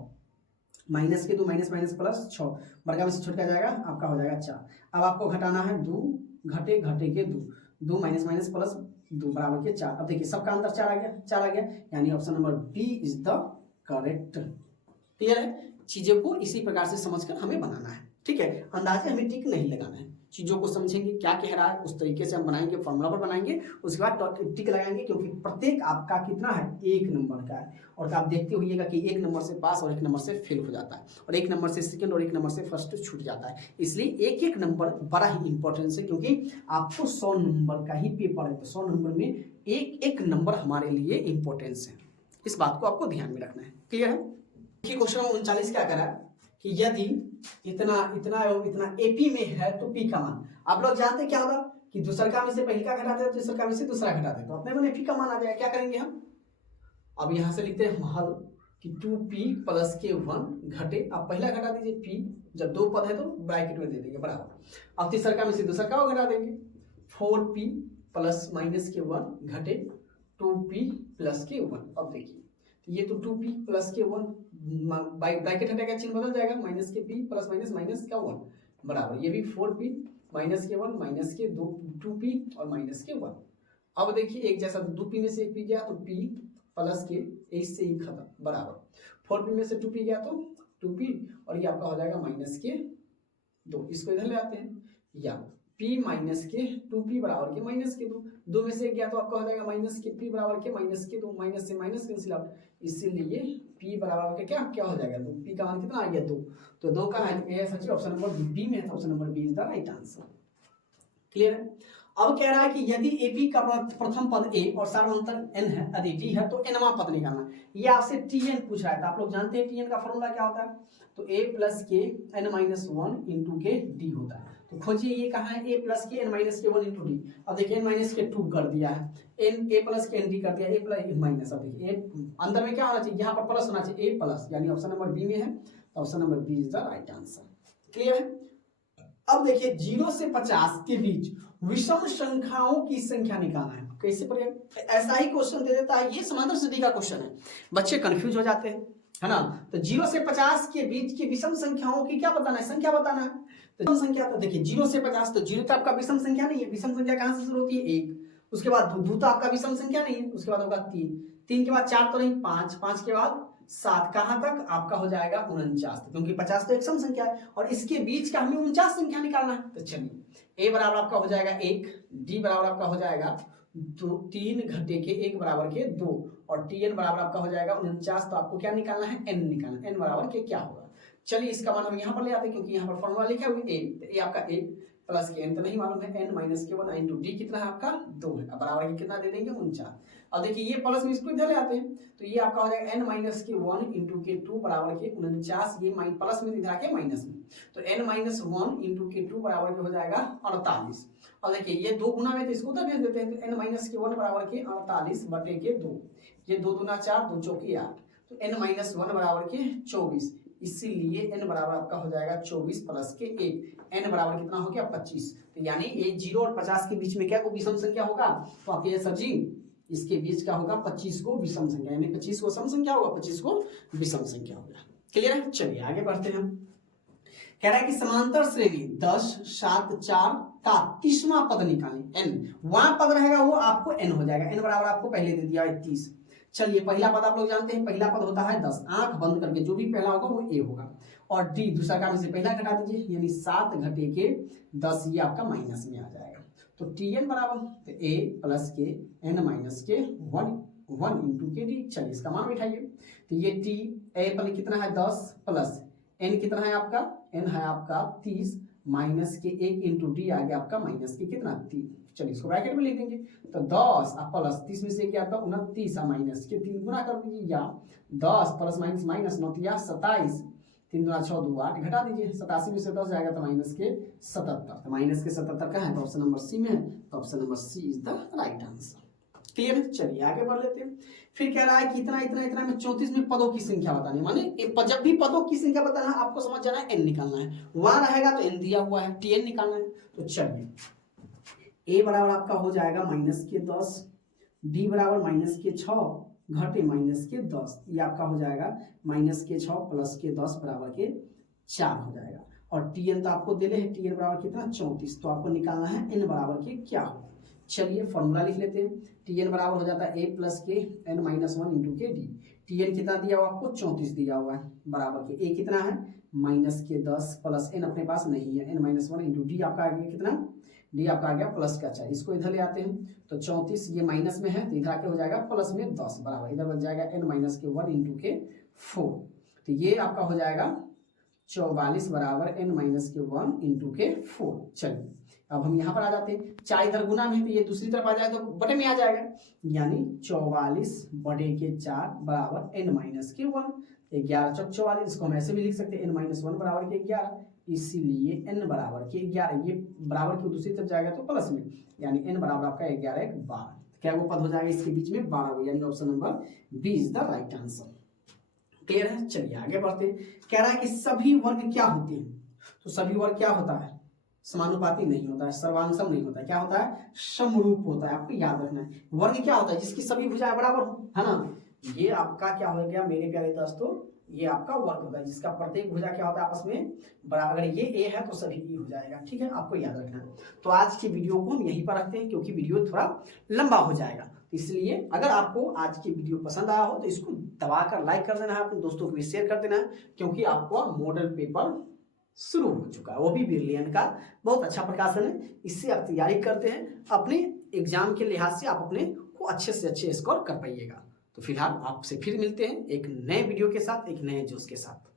माइनस के 2 माइनस माइनस प्लस 6, बड़का में से छोटा जाएगा, आपका हो जाएगा 4। अब आपको घटाना है 2 घटे के 2 माइनस माइनस प्लस 2 बराबर के 4। अब देखिए सबका अंतर 4 आ गया, यानी option number B is the correct. Clear है? चीजों को इसी प्रकार से समझकर हमें बनाना है, ठीक है। अंदाजे हमें टिक नहीं लगाना है, चीजों को समझेंगे क्या कह रहा है, उस तरीके से हम बनाएंगे, फॉर्मूला पर बनाएंगे, उसके बाद टिक लगाएंगे, क्योंकि प्रत्येक आपका कितना है? 1 नंबर का है। और आप देखते होइएगा कि 1 नंबर से पास और 1 नंबर से फेल हो जाता है, और 1 नंबर से सेकंड और 1 नंबर से फर्स्ट छूट जाता है। इसलिए 1 नंबर बड़ा ही इंपॉर्टेंस है, क्योंकि आपको 100 नंबर का ही पेपर है, तो 100 नंबर में एक नंबर हमारे लिए इंपॉर्टेंस है। इस बात को आपको ध्यान में रखना है। क्लियर है? देखिए क्वेश्चन 39 क्या करा है कि यदि इतना इतना एवं इतना एपी में है तो पी का मान, आप लोग जानते क्या होगा कि दूसरा में से पहले का घटाते हैं, दूसरा में से दूसरा घटाते हैं, तो अपने मन पी का मान आ जाएगा। क्या करेंगे हम? अब यहां से लिखते हैं हल कि 2p प्लस के 1 घटे, अब पहला घटा दीजिए p, जब 2 पद है तो ब्रैकेट में दे देंगे बराबर। अब तीसरा में से दूसरा का घटा देंगे, 4p प्लस माइनस के 1 घटे 2p प्लस के 1। अब देखिए ये तो 2p प्लस के 1, ब्रैकेट हटेगा, चिन्ह बदल जाएगा, माइनस के p प्लस माइनस माइनस का 1 बराबर, ये भी 4p माइनस के 1 माइनस के 2p और माइनस के 1। अब देखिए एक जैसा 2p में से 1p गया तो p प्लस के एक से ही खत्म बराबर, 4p में से 2p गया तो 2p, और ये आपका हो जाएगा माइनस के 2, इसको इधर ले आते हैं, या p माइनस के 2p बराबर के माइनस के 2 में से गया तो आपका हो जाएगा माइनस के p बराबर के माइनस के 2, माइनस से माइनस कैंसिल आउट, इसीलिए p बराबर के क्या हो जाएगा 2, p का मान कितना आ गया 2, तो 2 का है सच्ची ऑप्शन नंबर बी में है, तो option number B is the right answer. Clear है? अब कह रहा है कि यदि एपी का प्रथम पद ए और सार्वंतर n है, यदि डी है तो nवां पद निकालना। ये आपसे tn पूछ रहा है, तो आप लोग जानते हैं tn का फॉर्मूला क्या होता है, तो a प्लस के n माइनस 1 इंटू के डी होता है। तो खोजिए ये कहाँ है, a प्लस के n माइनस के 1 इंटू डी। अब देखिए n माइनस के 2 कर दिया है, a प्लस के n डी कर दिया, a प्लस माइनस, अब देखिए अंदर में क्या होना चाहिए, यहाँ पर प्लस होना चाहिए, a प्लस, यानी ऑप्शन नंबर बी में है, option number B is the right answer. Clear है। अब देखिए 0 से 50 के बीच विषम संख्याओं की संख्या निकालना है। कैसे पढ़ेगा, ऐसा ही क्वेश्चन दे देता है, ये समांतर स्थिति का क्वेश्चन है, बच्चे कंफ्यूज हो जाते हैं, है ना। तो 0 से 50 के बीच की विषम संख्याओं की क्या बताना है, संख्या बताना है। तो संख्या तो देखिए 0 से 50, तो 0 तो आपका विषम संख्या नहीं है, विषम संख्या कहां से शुरू होती है 1, उसके बाद 2 तो आपका विषम संख्या नहीं है, उसके बाद होगा 3 के बाद 4 तो नहीं, 5 के बाद 7, कहां तक आपका हो जाएगा 49, क्योंकि 50 तो एक सम संख्या है और इसके बीच का हमें 49 संख्या निकालना है। तो चलिए a बराबर आपका हो जाएगा 1, d बराबर आपका हो जाएगा 3 घटे के 1 बराबर के 2 और tn बराबर आपका हो जाएगा 49। तो आपको क्या निकालना है, n निकालना है, n बराबर के क्या होगा। चलिए इसका मान हम यहाँ पर ले आते हैं, क्योंकि यहाँ पर फॉर्मूला लिखा हुआ है a, तो a आपका 1 प्लस के n तो नहीं मालूम है, n माइनस के 1 इंटू d कितना है आपका 2 है, बराबर के कितना दे देंगे 49। अब देखिए ये प्लस में इसको इधर ले आते हैं, तो ये आपका हो जाएगा n माइनस के 1 इंटू के 2 बराबर के 49, ये प्लस में इधर आके माइनस में, तो n माइनस 1 इंटू के 2 बराबर के हो जाएगा 48। और देखिए ये 2 गुना में तो इसको उधर भेज देते हैं, तो n माइनस के 1 बराबर के 48 बटे के 2, ये 2 दूना 4, 2 चौकी 8, तो n माइनस 1 बराबर के 24, इसीलिए n बराबर आपका हो जाएगा 24 प्लस के 1, n बराबर कितना हो गया 25। तो यानी ये 0 और 50 के बीच में क्या को विषम संख्या होगा, तो आपके सर जी इसके बीच का होगा 25 को विषम संख्या, यानी 25 को सम संख्या होगा, 25 को विषम संख्या होगा। क्लियर है। चलिए आगे बढ़ते हैं। कह रहा है कि समांतर श्रेणी 10, 7, 4 का 30वां पद निकालें, n वहां पद रहेगा वो आपको n हो जाएगा, n बराबर आपको पहले दे दिया है 30। चलिए पहला पद आप लोग जानते हैं, पहला पद होता है 10, आंख बंद करके जो भी पहला होगा वो a होगा, और d दूसरा काम से पहला घटा दीजिए, यानी 7 घटे के 10, ये आपका माइनस में आ जाएगा। तो tn बराबर तो a प्लस के n माइनस के 1 इंटू के d। चलिए इसका मान बिठाइए, तो ये t a पर कितना है 10 प्लस n कितना है आपका, n है आपका 30 माइनस के 1 इंटू डी आ गया आपका माइनस के कितना 3। चलिए इसको ब्रैकेट में लिख देंगे, तो 10 प्लस 30 में से क्या आता 29 माइनस के 3 गुना कर दीजिए, या 10 प्लस माइनस माइनस 9 27, 3 दूना 6 2 8 घटा दीजिए, 87 में से 10 जाएगा तो माइनस के 77, तो माइनस के 77 का है तो ऑप्शन नंबर सी में है, तो option number C is the right answer. Clear है। चलिए आगे बढ़ लेते हैं। फिर कह रहा है कि इतना इतना इतना में 34 में पदों की संख्या बतानी, माने जब भी पदों की संख्या बताना है आपको समझ जाना है n निकालना है, वहां रहेगा तो n दिया हुआ है, tn निकालना है। तो चलिए a बराबर आपका हो जाएगा माइनस के 10, d बराबर माइनस के 6 घटे माइनस के 10, ये आपका हो जाएगा माइनस के 6 प्लस के 10 बराबर के 4 हो जाएगा, और tn तो आपको दे रहे हैं, tn बराबर कितना 34, तो आपको निकालना है n बराबर के क्या हो। चलिए फॉर्मूला लिख लेते हैं, tn बराबर हो जाता है a प्लस के n माइनस 1 इंटू के d। tn कितना दिया हुआ आपको 34 दिया हुआ है, बराबर के a कितना है माइनस के 10 प्लस n अपने पास नहीं है, n माइनस 1 इंटू d आपका आ गया कितना, d आपका आ गया प्लस का 4, इसको इधर ले आते हैं, तो 34 ये माइनस में है तो इधर आके हो जाएगा प्लस में 10 बराबर, इधर बच जाएगा n माइनस के 1 इंटू के 4, तो ये आपका हो जाएगा 44 बराबर n माइनस के 1 इंटू के 4। चलिए अब हम यहाँ पर आ जाते हैं, 4 इधर गुना में है तो ये दूसरी तरफ आ जाए तो बटे में आ जाएगा, यानी 44 बटे के 4 बराबर n माइनस के 1, 11 चौक 44, इसको हम ऐसे भी लिख सकते हैं n माइनस 1 बराबर के 11, इसीलिए n बराबर के 11, ये बराबर की दूसरी तरफ जाएगा तो प्लस में, यानी n बराबर आपका 11 1 12, क्या वो पद हो जाएगा इसके बीच में 12, यानी option number B is the right answer. Clear है। चलिए आगे बढ़ते हैं। कह रहा है कि सभी वर्ग क्या होते हैं, तो सभी वर्ग क्या होता है, समानुपाती नहीं होता है, सर्वांग नहीं होता है, क्या होता है समरूप होता है, आपको याद रखना है। वर्ग क्या होता है, जिसकी सभी भुजाएं बराबर हो, है ना, ये आपका क्या हो गया मेरे प्यारे दोस्तों, ये आपका वर्ग होता है जिसका प्रत्येक भुजा क्या होता है आपस में बराबर, अगर ये ए है तो सभी ई हो जाएगा, ठीक है, आपको याद रखना है। तो आज की वीडियो को हम यहीं पर रखते हैं क्योंकि वीडियो थोड़ा लंबा हो जाएगा, इसलिए अगर आपको आज की वीडियो पसंद आया हो तो इसको दबाकर लाइक कर देना है, अपने दोस्तों को भी शेयर कर देना है, क्योंकि आपको मॉडल पेपर शुरू हो चुका है, वो भी ब्रिलियंट का बहुत अच्छा प्रकाशन है, इससे आप तैयारी करते हैं, अपने एग्जाम के लिहाज से आप अपने को अच्छे से अच्छे स्कोर कर पाइएगा। तो फिलहाल आपसे फिर मिलते हैं एक नए वीडियो के साथ, एक नए जोश के साथ।